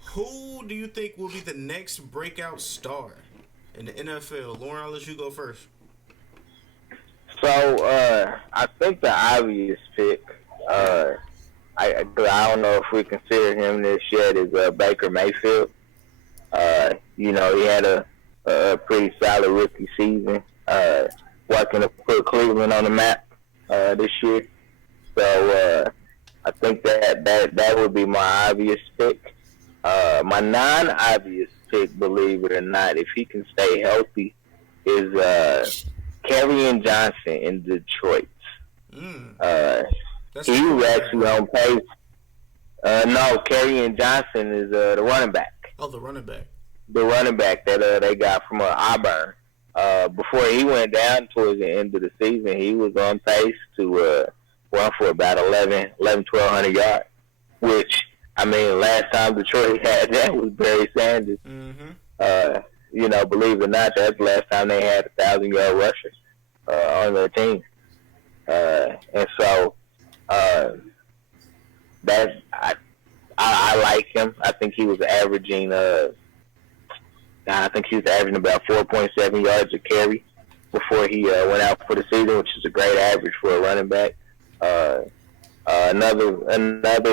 Who do you think will be the next breakout star in the NFL? Lauren, I'll let you go first. So, I think the obvious pick, I don't know if we consider him this yet, is Baker Mayfield. You know, he had a pretty solid rookie season, working to put Cleveland on the map this year. So, I think that would be my obvious pick. My non-obvious pick, believe it or not, if he can stay healthy, is Kerryon Johnson in Detroit. He was actually on pace. No, Kerryon Johnson is the running back. Oh, the running back. The running back that they got from Auburn. Before he went down towards the end of the season, he was on pace to run for about 1,200 yards, which, I mean, last time Detroit had that was Barry Sanders. You know, believe it or not, that's the last time they had 1,000-yard rushers on their team. And so that I like him. I think he was averaging about 4.7 yards a carry before he went out for the season, which is a great average for a running back. Another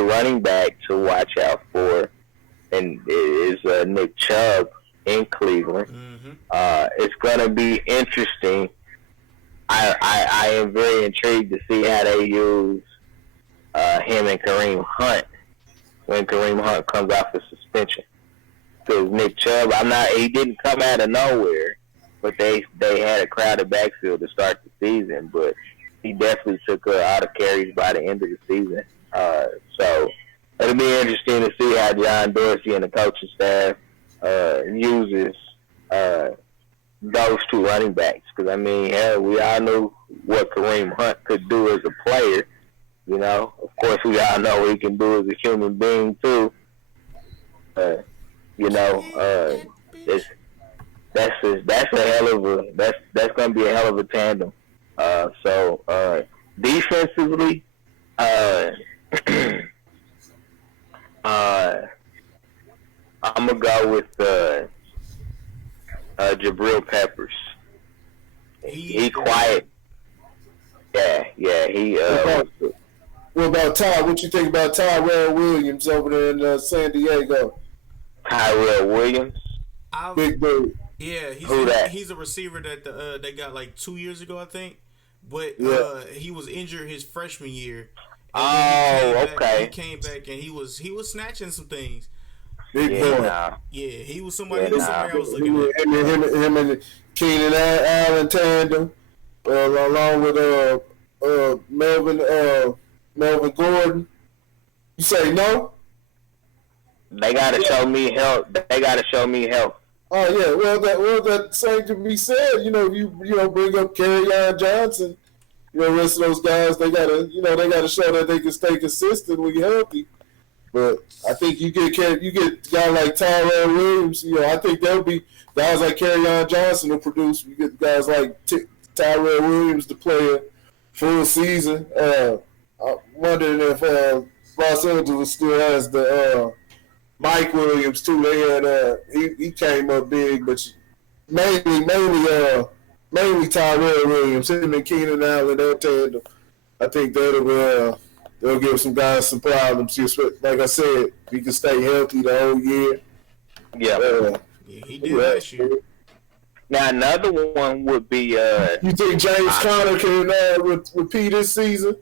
running back to watch out for, and is Nick Chubb in Cleveland. Mm-hmm. It's going to be interesting. I am very intrigued to see how they use him and Kareem Hunt when Kareem Hunt comes off the suspension. Because Nick Chubb, he didn't come out of nowhere, but they had a crowded backfield to start the season, but he definitely took all the carries by the end of the season. So it'll be interesting to see how John Dorsey and the coaching staff uses those two running backs. Because, I mean, hell, we all knew what Kareem Hunt could do as a player. You know, of course, we all know what he can do as a human being, too. You know, that's going to be a hell of a tandem. So defensively, I'm gonna go with Jabril Peppers. He quiet. Yeah. He. What about Ty? What you think about Tyrell Williams over there in San Diego? Tyrell Williams, Big dude. Yeah, he's a receiver that they got like 2 years ago, I think. But he was injured his freshman year. Okay. He came back and he was snatching some things. Big boy. Yeah, he was somebody. I was looking at. Him and Keenan Allen tandem, along with Melvin Gordon. You say no? They gotta show me help. Oh yeah, well that same can be said. You know, you bring up Kerryon Johnson. You know, the rest of those guys, they gotta show that they can stay consistent when you're healthy. But I think you get guys like Tyrell Williams. You know, I think there'll be guys like Kerryon Johnson to produce. You get guys like Tyrell Williams to play a full season. I'm wondering if Los Angeles still has the Mike Williams too. They had he came up big, but mainly Tyrell Williams. Him and Keenan Allen, they'll tandem. I think they'll give some guys some problems. Just like I said, he can stay healthy the whole year. Yeah, he did last year. Now another one would be. You think James Conner can repeat this season?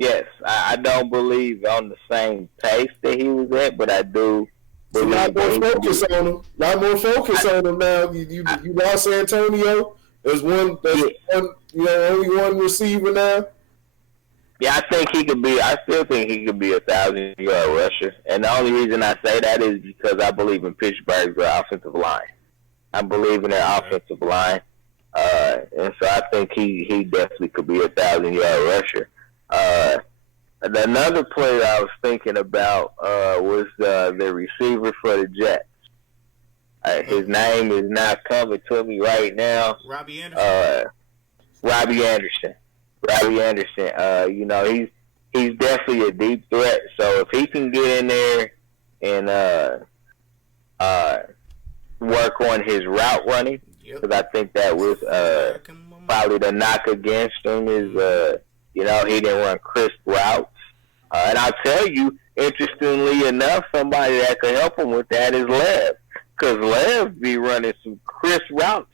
Yes. I don't believe on the same pace that he was at, but I do. So not more focus on him. Not more focus on him now. You lost Antonio. There's one. Only one receiver now. Yeah, I still think he could be a 1,000-yard rusher. And the only reason I say that is because I believe in Pittsburgh's offensive line. I believe in their offensive line. And so I think he definitely could be a 1,000-yard rusher. Another player I was thinking about was the receiver for the Jets. His name is not coming to me right now. Robbie Anderson. Robbie Anderson. He's definitely a deep threat. So if he can get in there and work on his route running, because I think that was probably the knock against him is he didn't run crisp routes. And I'll tell you, interestingly enough, somebody that could help him with that is Lev, because Lev be running some crisp routes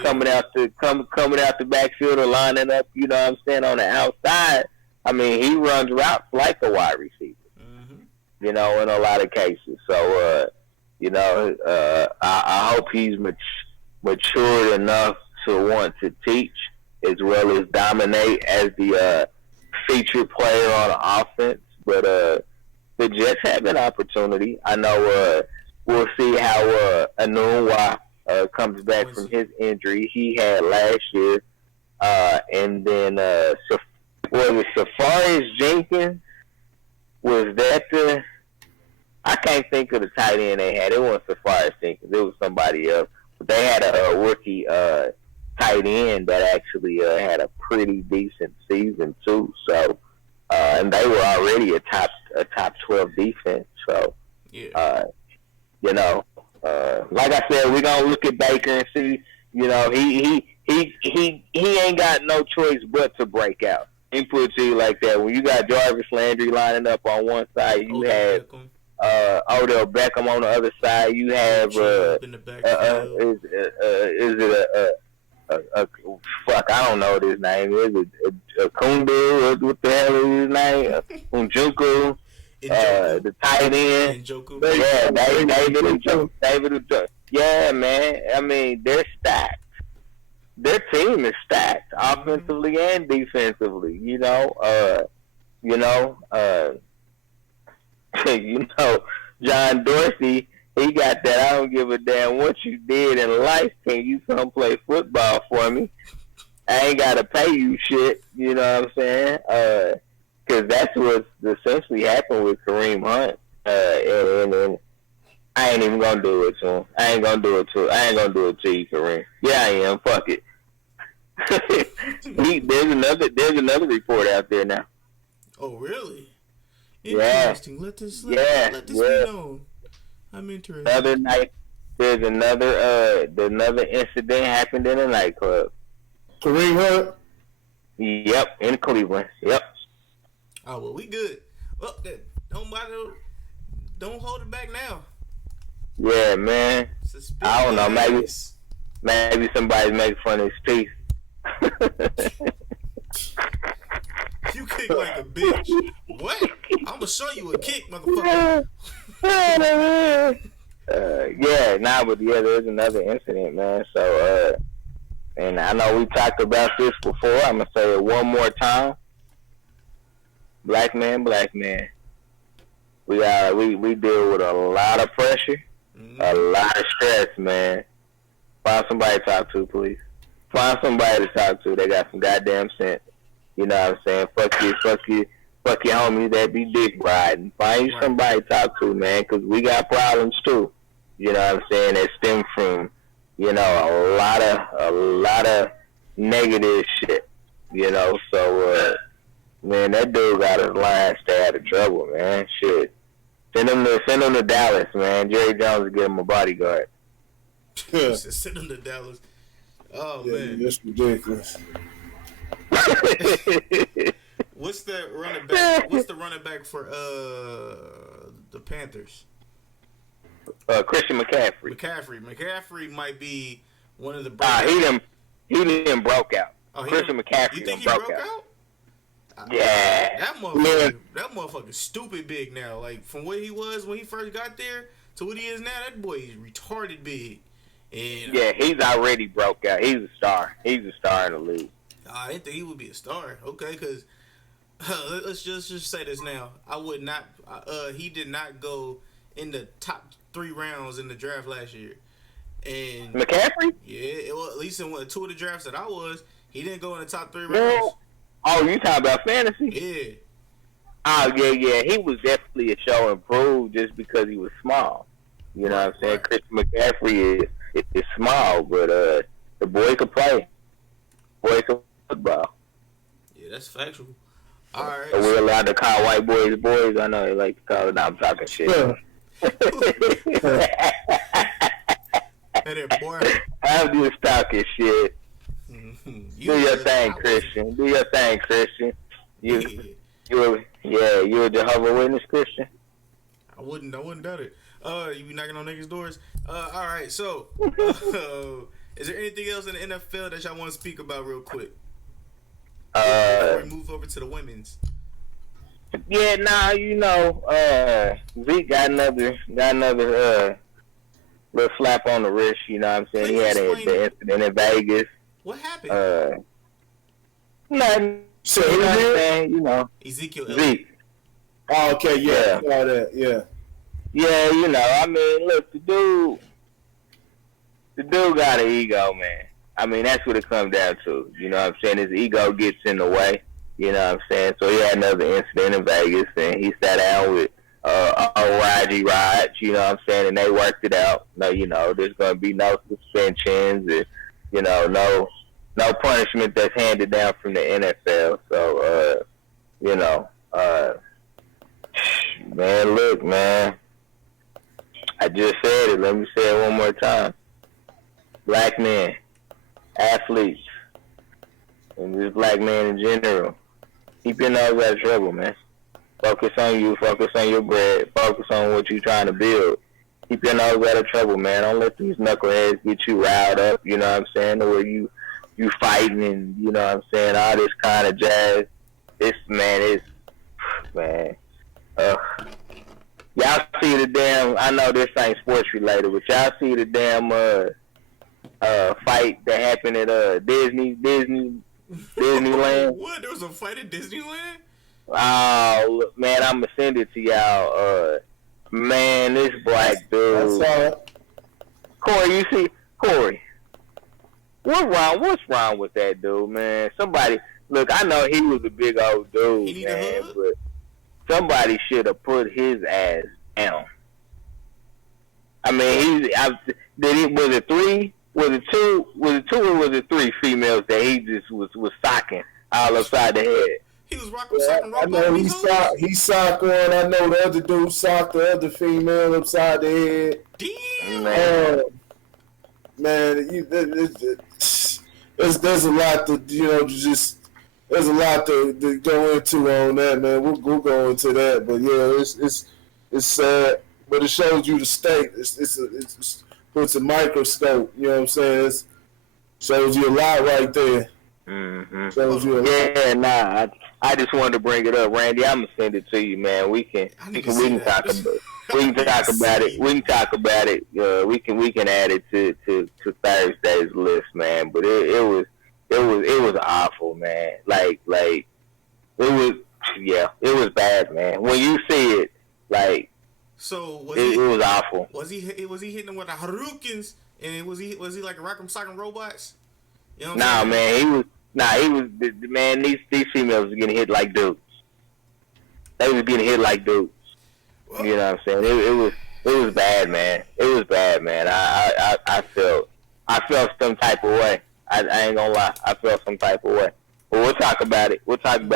coming out the backfield or lining up. You know what I'm saying, on the outside. I mean, he runs routes like a wide receiver. Mm-hmm. In a lot of cases. So I hope he's matured enough to want to teach as well as dominate as the featured player on offense. But the Jets have an opportunity. I know we'll see how Anunwa comes back from his injury he had last year. And then Safarius Jenkins, was that the... I can't think of the tight end they had. It wasn't Safarius Jenkins. It was somebody else. But they had a rookie tight end that actually had a pretty decent season too. So, and they were already a top 12 defense. So, Like I said, we're gonna look at Baker and see. You know, he ain't got no choice but to break out. He put it to you like that. When you got Jarvis Landry lining up on one side, you have Odell Beckham on the other side. You have in the backfield. Is it a fuck? I don't know what his name is. A Kundu? What the hell is his name? Unjuku. The tight end. Yeah, David Njoku. Yeah, man. I mean, they're stacked. Their team is stacked, offensively and defensively. You know, John Dorsey. He got that. I don't give a damn what you did in life. Can you come play football for me? I ain't gotta pay you shit. You know what I'm saying? Because that's what's essentially happened with Kareem Hunt. And I ain't even gonna do it to him. I ain't gonna do it to you, Kareem. Yeah, I am. Fuck it. There's another report out there now. Oh, really? Interesting. Yeah. Let this be known. I'm interested. Other night, there's another incident happened in a nightclub. Kareem Hunt? Yep, in Cleveland. Yep. Oh, well, we good. Well, don't hold it back now. Yeah, man. I don't know. Maybe somebody's making fun of his teeth. You kick like a bitch. What? I'm gonna show you a kick, motherfucker. There's another incident, man. So, and I know we talked about this before. I'm gonna say it one more time. Black man. We deal with a lot of pressure, a lot of stress, man. Find somebody to talk to, please. Find somebody to talk to. They got some goddamn sense. You know what I'm saying? Fuck your homies that be dick riding. Find you somebody to talk to, man, because we got problems too. You know what I'm saying? That stem from, you know, a lot of negative shit. You know, so man, that dude got his line stay out of trouble, man. Shit. Send him to Dallas, man. Jerry Jones will get him a bodyguard. Send him to Dallas. Oh, yeah, man. That's ridiculous. What's the running back? What's the running back for the Panthers? Christian McCaffrey. McCaffrey might be one of the. He didn't broke out. Oh, Christian McCaffrey. You think he broke out? Yeah. That motherfucker stupid big now. Like from where he was when he first got there to what he is now, that boy is retarded big. And yeah, he's already broke out. He's a star. He's a star in the league. I didn't think he would be a star. Okay, because let's just say this now. I would not. He did not go in the top 3 rounds in the draft last year. And McCaffrey? Yeah, well, at least in 2 of the drafts that I was, he didn't go in the top 3 rounds. No. Oh, you talking about fantasy? Yeah. Oh, yeah. He was definitely a show improved just because he was small. You know what I'm saying? Christian McCaffrey is small, but the boy could play. Boy could football. Yeah, that's factual. All right. So we're allowed to call white boys boys. I know they like to call it. I'm talking shit. Hey there, boy. I'm just talking shit. Do your thing, Christian. Do your thing, Christian. You a Jehovah's Witness Christian? I wouldn't doubt it. You be knocking on niggas' doors. All right. So, is there anything else in the NFL that y'all want to speak about real quick? Before we move over to the women's. Yeah, Zeke got another little slap on the wrist. You know what I'm saying? He had the incident in Vegas. What happened? Nothing. So you know what I'm saying? You know, Ezekiel. Zeke. Oh, okay, yeah. Yeah, you know, I mean, look, the dude got an ego, man. I mean, that's what it comes down to. You know what I'm saying? His ego gets in the way. You know what I'm saying? So he had another incident in Vegas, and he sat down with Raji Raj, you know what I'm saying? And they worked it out. No, you know, there's going to be no suspensions and, you know, no punishment that's handed down from the NFL. So, you know, man, look, man. I just said it. Let me say it one more time. Black men, athletes, and just black men in general, keep your nose out of trouble, man. Focus on you. Focus on your bread. Focus on what you're trying to build. Keep your nose out of trouble, man. Don't let these knuckleheads get you riled up, you know what I'm saying, to where you fighting and, you know what I'm saying, all this kind of jazz. This, man, man. Y'all see the damn, I know this ain't sports related, but y'all see the damn fight that happened at Disneyland? What? There was a fight at Disneyland? Oh, man, I'm going to send it to y'all. Man, this black dude. Corey, you see, Corey, what's wrong with that dude, man? Somebody, look, I know he was a big old dude, man, but somebody should have put his ass down. I mean, was it three? Was it two? Was it two or was it three females that he just was socking all upside the head? He was rocking socking I know he socked one. I know the other dude socked the other female upside the head. Damn. Man, there's a lot to, you know, just there's a lot to go into on that, man. We'll go into that, but yeah, it's sad, but it shows you the state. It's puts a microscope. You know what I'm saying? It shows you a lot right there. Mm-hmm. Shows you a lot. Yeah, nah. I just wanted to bring it up, Randy. I'm gonna send it to you, man. We can talk about it. We can talk about it. We can add it to Thursday's list, man. But it was awful, man. Like it was bad, man. When you see it, like, so it was awful. Was he hitting them with the Hadoukens? And was he like a rock'em sock'em robots? You know what I'm saying? He was man. These females were getting hit like dudes. They was getting hit like dudes. Well, you know what I'm saying? It was bad, man. It was bad, man. I felt some type of way. I ain't gonna lie. I felt some type of way. But we'll talk about it. You know what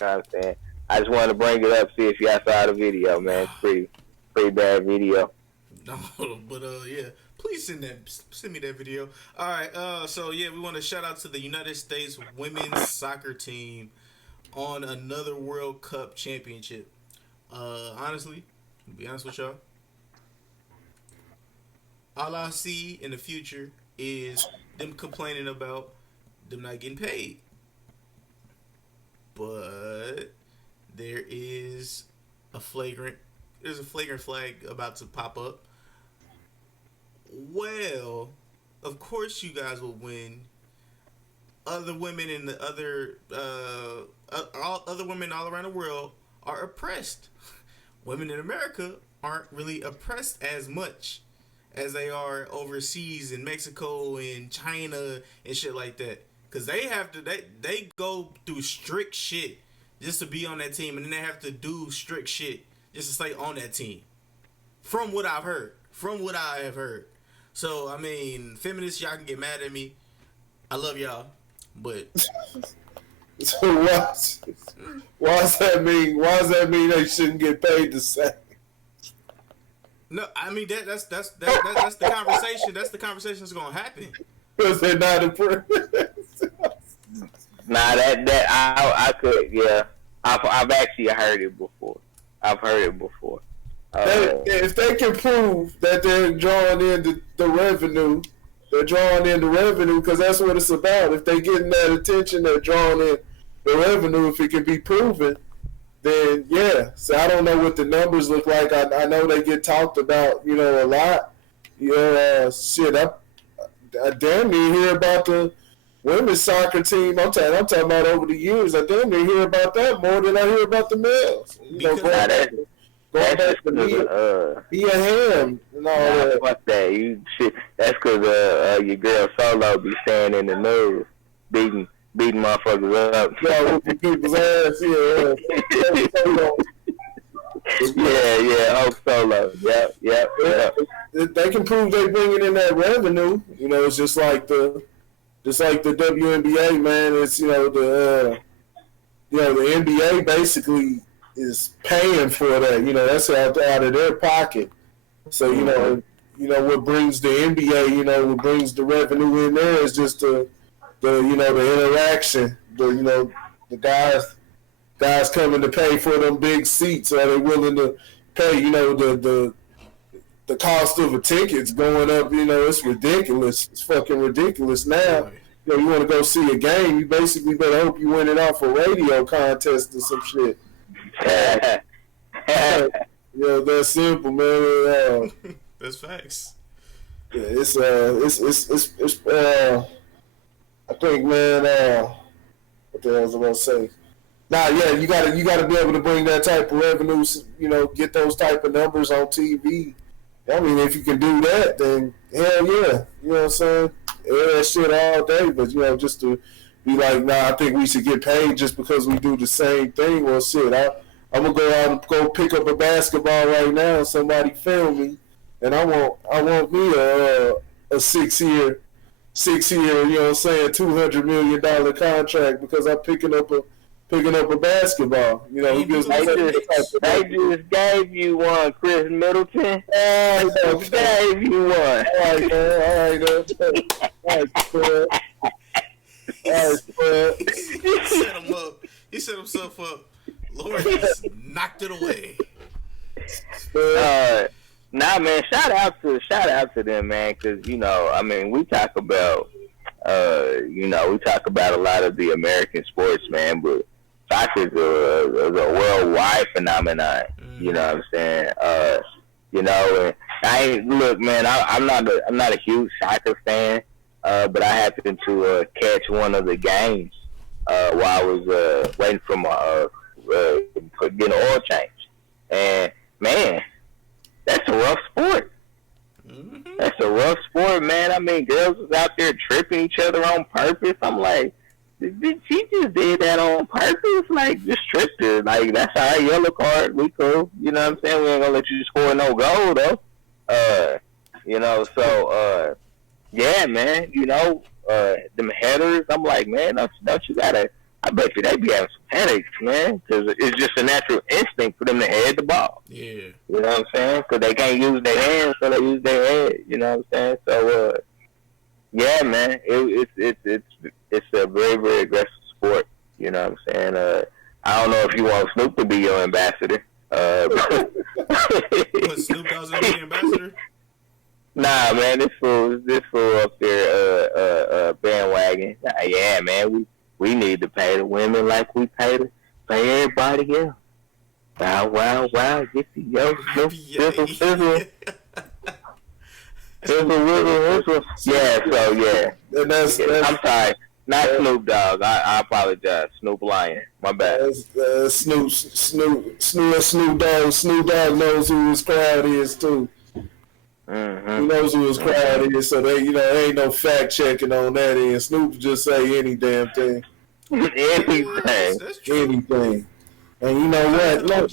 I'm saying? I just wanted to bring it up, see if y'all saw the video, man. It's pretty bad video. No, but yeah. Please send me that video. All right, so yeah, we want to shout out to the United States women's soccer team on another World Cup championship. Honestly, to be honest with y'all, all I see in the future is them complaining about them not getting paid. But there's a flagrant flag about to pop up. Well, of course you guys will win. Other women in the other women all around the world are oppressed. Women in America aren't really oppressed as much as they are overseas in Mexico and China and shit like that. Cause they go through strict shit just to be on that team, and then they have to do strict shit just to stay on that team. From what I have heard. So, I mean, feminists, y'all can get mad at me. I love y'all, but so why does that mean they shouldn't get paid the same? No, I mean that's the conversation. That's the conversation that's gonna happen. Because they're not impressed. Nah, I could, yeah. I've actually heard it before. If they can prove that they're drawing in the revenue, because that's what it's about. If they're getting that attention, they're drawing in the revenue. If it can be proven, then yeah. So I don't know what the numbers look like. I know they get talked about, you know, a lot. You know, I damn near hear about the women's soccer team. I'm talking about over the years. I damn near hear about that more than I hear about the males. You know, going back to be a ham and all that. Fuck that. That's because your girl Solo be staying in the news, beating motherfuckers up. Yeah, whooping people's ass. Yeah. Hope Solo. Yep. They can prove they bringing in that revenue. You know, it's just like the WNBA, man. It's the NBA basically is paying for that. You know, that's out of their pocket. So what brings the NBA, what brings the revenue in there is just the interaction, the guys coming to pay for them big seats. Are they willing to pay? The cost of a ticket's going up. It's ridiculous. It's fucking ridiculous now. You want to go see a game, you basically better hope you win it off a radio contest or some shit. That's simple, man. That's facts. Yeah, it's I think, man, what the hell was I gonna say? You gotta be able to bring that type of revenue, get those type of numbers on TV. I mean, if you can do that, then hell yeah, you know what I'm saying? Air that shit all day, but just to be like, nah, I think we should get paid just because we do the same thing. Well, shit, I'm gonna go out and go pick up a basketball right now and somebody film me, and I want me a 6 year, $200 million contract because I'm picking up a basketball. They just gave you one, Chris Middleton. They just gave you one. All right, Fred. He set himself up. Lord just knocked it away. Nah, man. Shout out to them, man. Because we talk about a lot of the American sports, man, but soccer is a worldwide phenomenon. You know what I'm saying? And look, man. I'm not a huge soccer fan, but I happened to catch one of the games while I was waiting for my getting an oil change. And man, that's a rough sport. That's a rough sport, man. I mean, girls was out there tripping each other on purpose. I'm like, she just did that on purpose? Like, just tripped her. Like, that's all right, yellow card, we cool. You know what I'm saying? We ain't gonna let you score no goal, though. Yeah, man, them headers, I'm like, man, don't you gotta, I bet you they be having some headaches, man, because it's just a natural instinct for them to head the ball. Yeah. You know what I'm saying? Because they can't use their hands, so they use their head. You know what I'm saying? So, yeah, man, it's a very, very aggressive sport. You know what I'm saying? I don't know if you want Snoop to be your ambassador. What, Snoop Dogg's gonna be the ambassador? Nah, man, this fool up there, bandwagon. Yeah, man, we need to pay the women like we pay everybody else. Wow, get the yo, sizzle. Yeah, so yeah. I'm sorry, not Snoop Dogg. I apologize, Snoop Lion. My bad. Snoop Dogg. Snoop Dogg knows who his crowd is too. Mm-hmm. He knows who his crowd is, so they, ain't no fact checking on that end. Snoop just say any damn thing. Anything. Anything. And you know what? Look.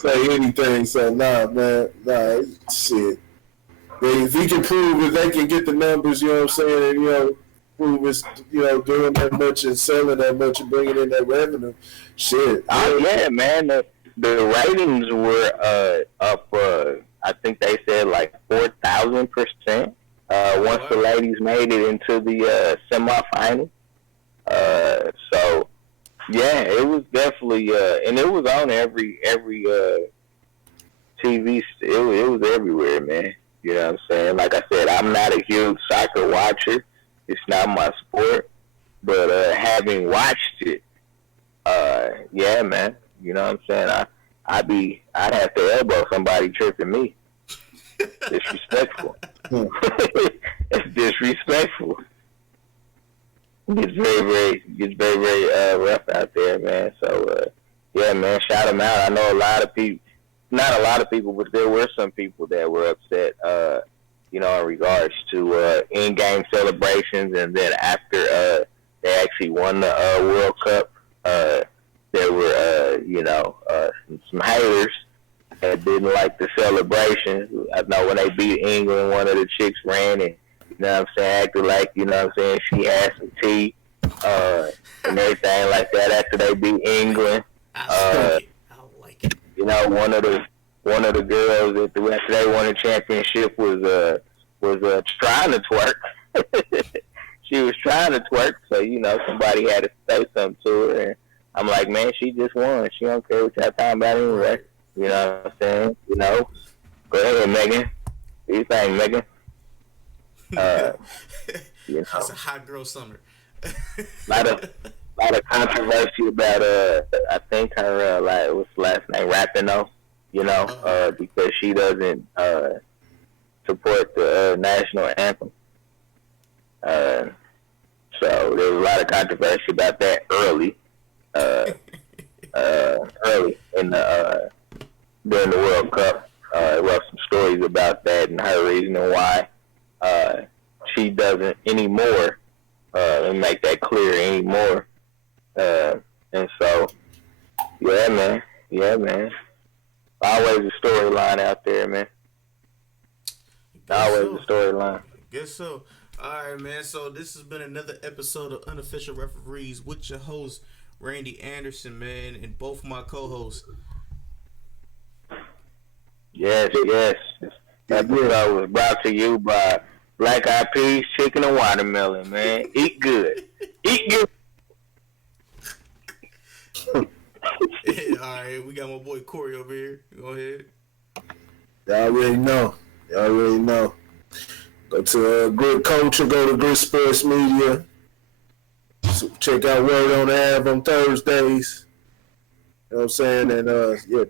Say anything, so nah, shit. If he can prove if they can get the numbers, you know what I'm saying, and, prove it's, doing that much and selling that much and bringing in that revenue, shit. Yeah, man, the ratings were up, I think they said like 4,000%, once the ladies made it into the semifinal. So, yeah, it was definitely, and it was on every TV. It was everywhere, man. You know what I'm saying? Like I said, I'm not a huge soccer watcher. It's not my sport. But having watched it, yeah, man. You know what I'm saying? I'd have to elbow somebody tripping me. Disrespectful. It's disrespectful. It gets very rough out there, man. So, yeah, man, shout them out. I know a lot of people, not a lot of people, but there were some people that were upset, in regards to in-game celebrations, and then after they actually won the World Cup, there were, some haters that didn't like the celebration. I know when they beat England, one of the chicks ran and, acted like, she had some tea, and everything like that after they beat England. I don't like it. You know, one of the girls that after they won the championship was trying to twerk. She was trying to twerk, so you know somebody had to say something to her. And I'm like, man, she just won. She don't care what y'all talking about anyway. You know what I'm saying? You know, go ahead, Megan. Do you think, Megan? You know, It's a hot girl summer. lot of controversy about I think her what's the last name, Rapinoe, you know, because she doesn't support the national anthem. So there was a lot of controversy about that early in the during the World Cup. There were some stories about that and her reasoning why she doesn't anymore. Let me make that clear anymore. And so, yeah, man. Always a storyline out there, man. Always a storyline. Guess so. All right, man. So this has been another episode of Unofficial Referees with your host Randy Anderson, man, and both my co-hosts. Yes. That episode was brought to you by Black Eyed Peas, chicken and watermelon, man. Eat good. Eat good. Yeah, all right, we got my boy Corey over here. Go ahead. Y'all already know. Go to Grid Culture. Go to Grid Sports Media. So check out Word on the Ab on Thursdays. You know what I'm saying? And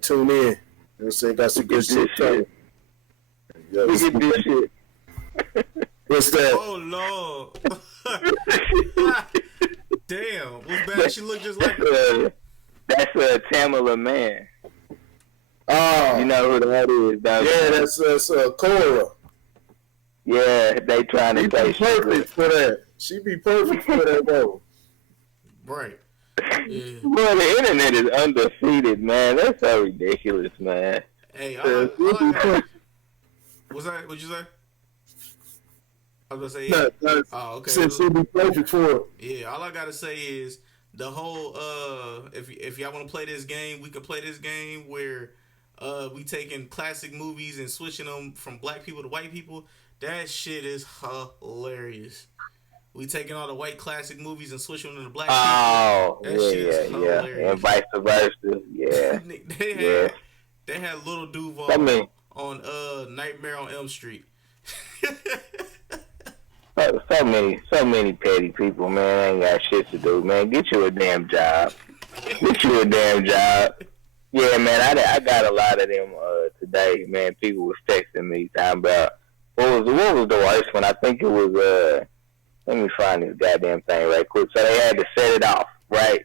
tune in. You know what I'm saying? Got some good shit coming. Look at this shit. What's that? Oh Lord. Damn, what's bad? She look just like her. That's Tamala Man. Oh, you know who that is, don't you? Yeah, that's Cora. Yeah, they trying to be perfect for that. She be perfect for that role. Right. Yeah. Well, the internet is undefeated, man. That's so ridiculous, man. Hey, what's that? What'd you say? I was gonna say, yeah. Oh, okay. Since she be perfect for it. Yeah, all I gotta say is the whole if y'all want to play this game, we can play this game where we taking classic movies and switching them from black people to white people. That shit is hilarious. We taking all the white classic movies and switching them to black people. That shit is hilarious. And vice versa. Yeah. They had Little Duval on Nightmare on Elm Street. So many petty people, man. Ain't got shit to do, man. Get you a damn job. Yeah, man. I got a lot of them today, man. People was texting me talking about what was the worst one. I think it was let me find this goddamn thing right quick. So they had to set it off, right?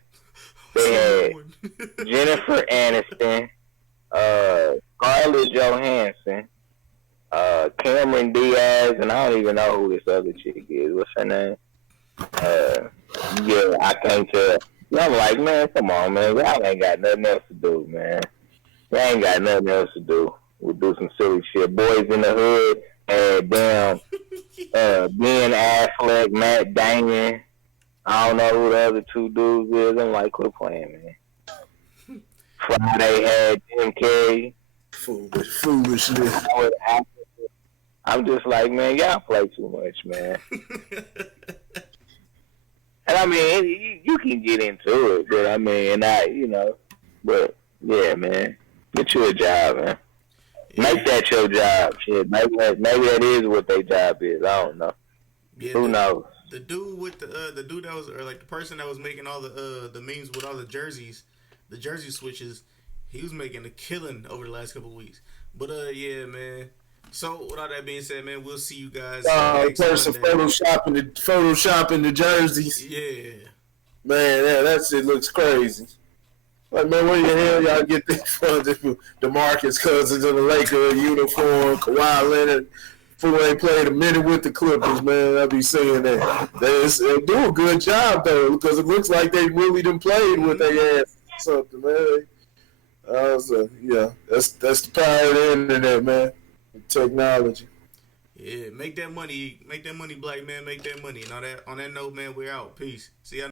They had Jennifer Aniston, Scarlett Johansson, Cameron Diaz, and I don't even know who this other chick is. What's her name? Yeah, I can't tell. I'm like, man, come on, man. Y'all ain't got nothing else to do, man. Y'all ain't got nothing else to do. We'll do some silly shit. Boys in the Hood, damn, Ben Affleck, Matt Damon. I don't know who the other two dudes is. I'm like, quit playing, man. Friday had Jim Carrey. Foolishness. I'm just like, man, y'all play too much, man. And I mean, you can get into it, but I mean, but yeah, man, get you a job, man. Make that your job. Shit, maybe that is what their job is. I don't know. Yeah, who knows? The dude with the dude that was, or like the person that was making all the memes with all the jerseys, the jersey switches, he was making a killing over the last couple of weeks. But yeah, man. So with all that being said, man, we'll see you guys. Person photoshopping the jerseys. Yeah. Man, that shit looks crazy. Like, man, where the hell y'all get this from? DeMarcus Cousins in the Lakers uniform, Kawhi Leonard, who ain't played a minute with the Clippers, man. I be saying that. They do a good job, though, because it looks like they really done played with their ass or something, man. So, yeah, that's the power of the internet, man. Technology. Yeah, make that money, black man, make that money. And on that note, man, we're out. Peace. See ya.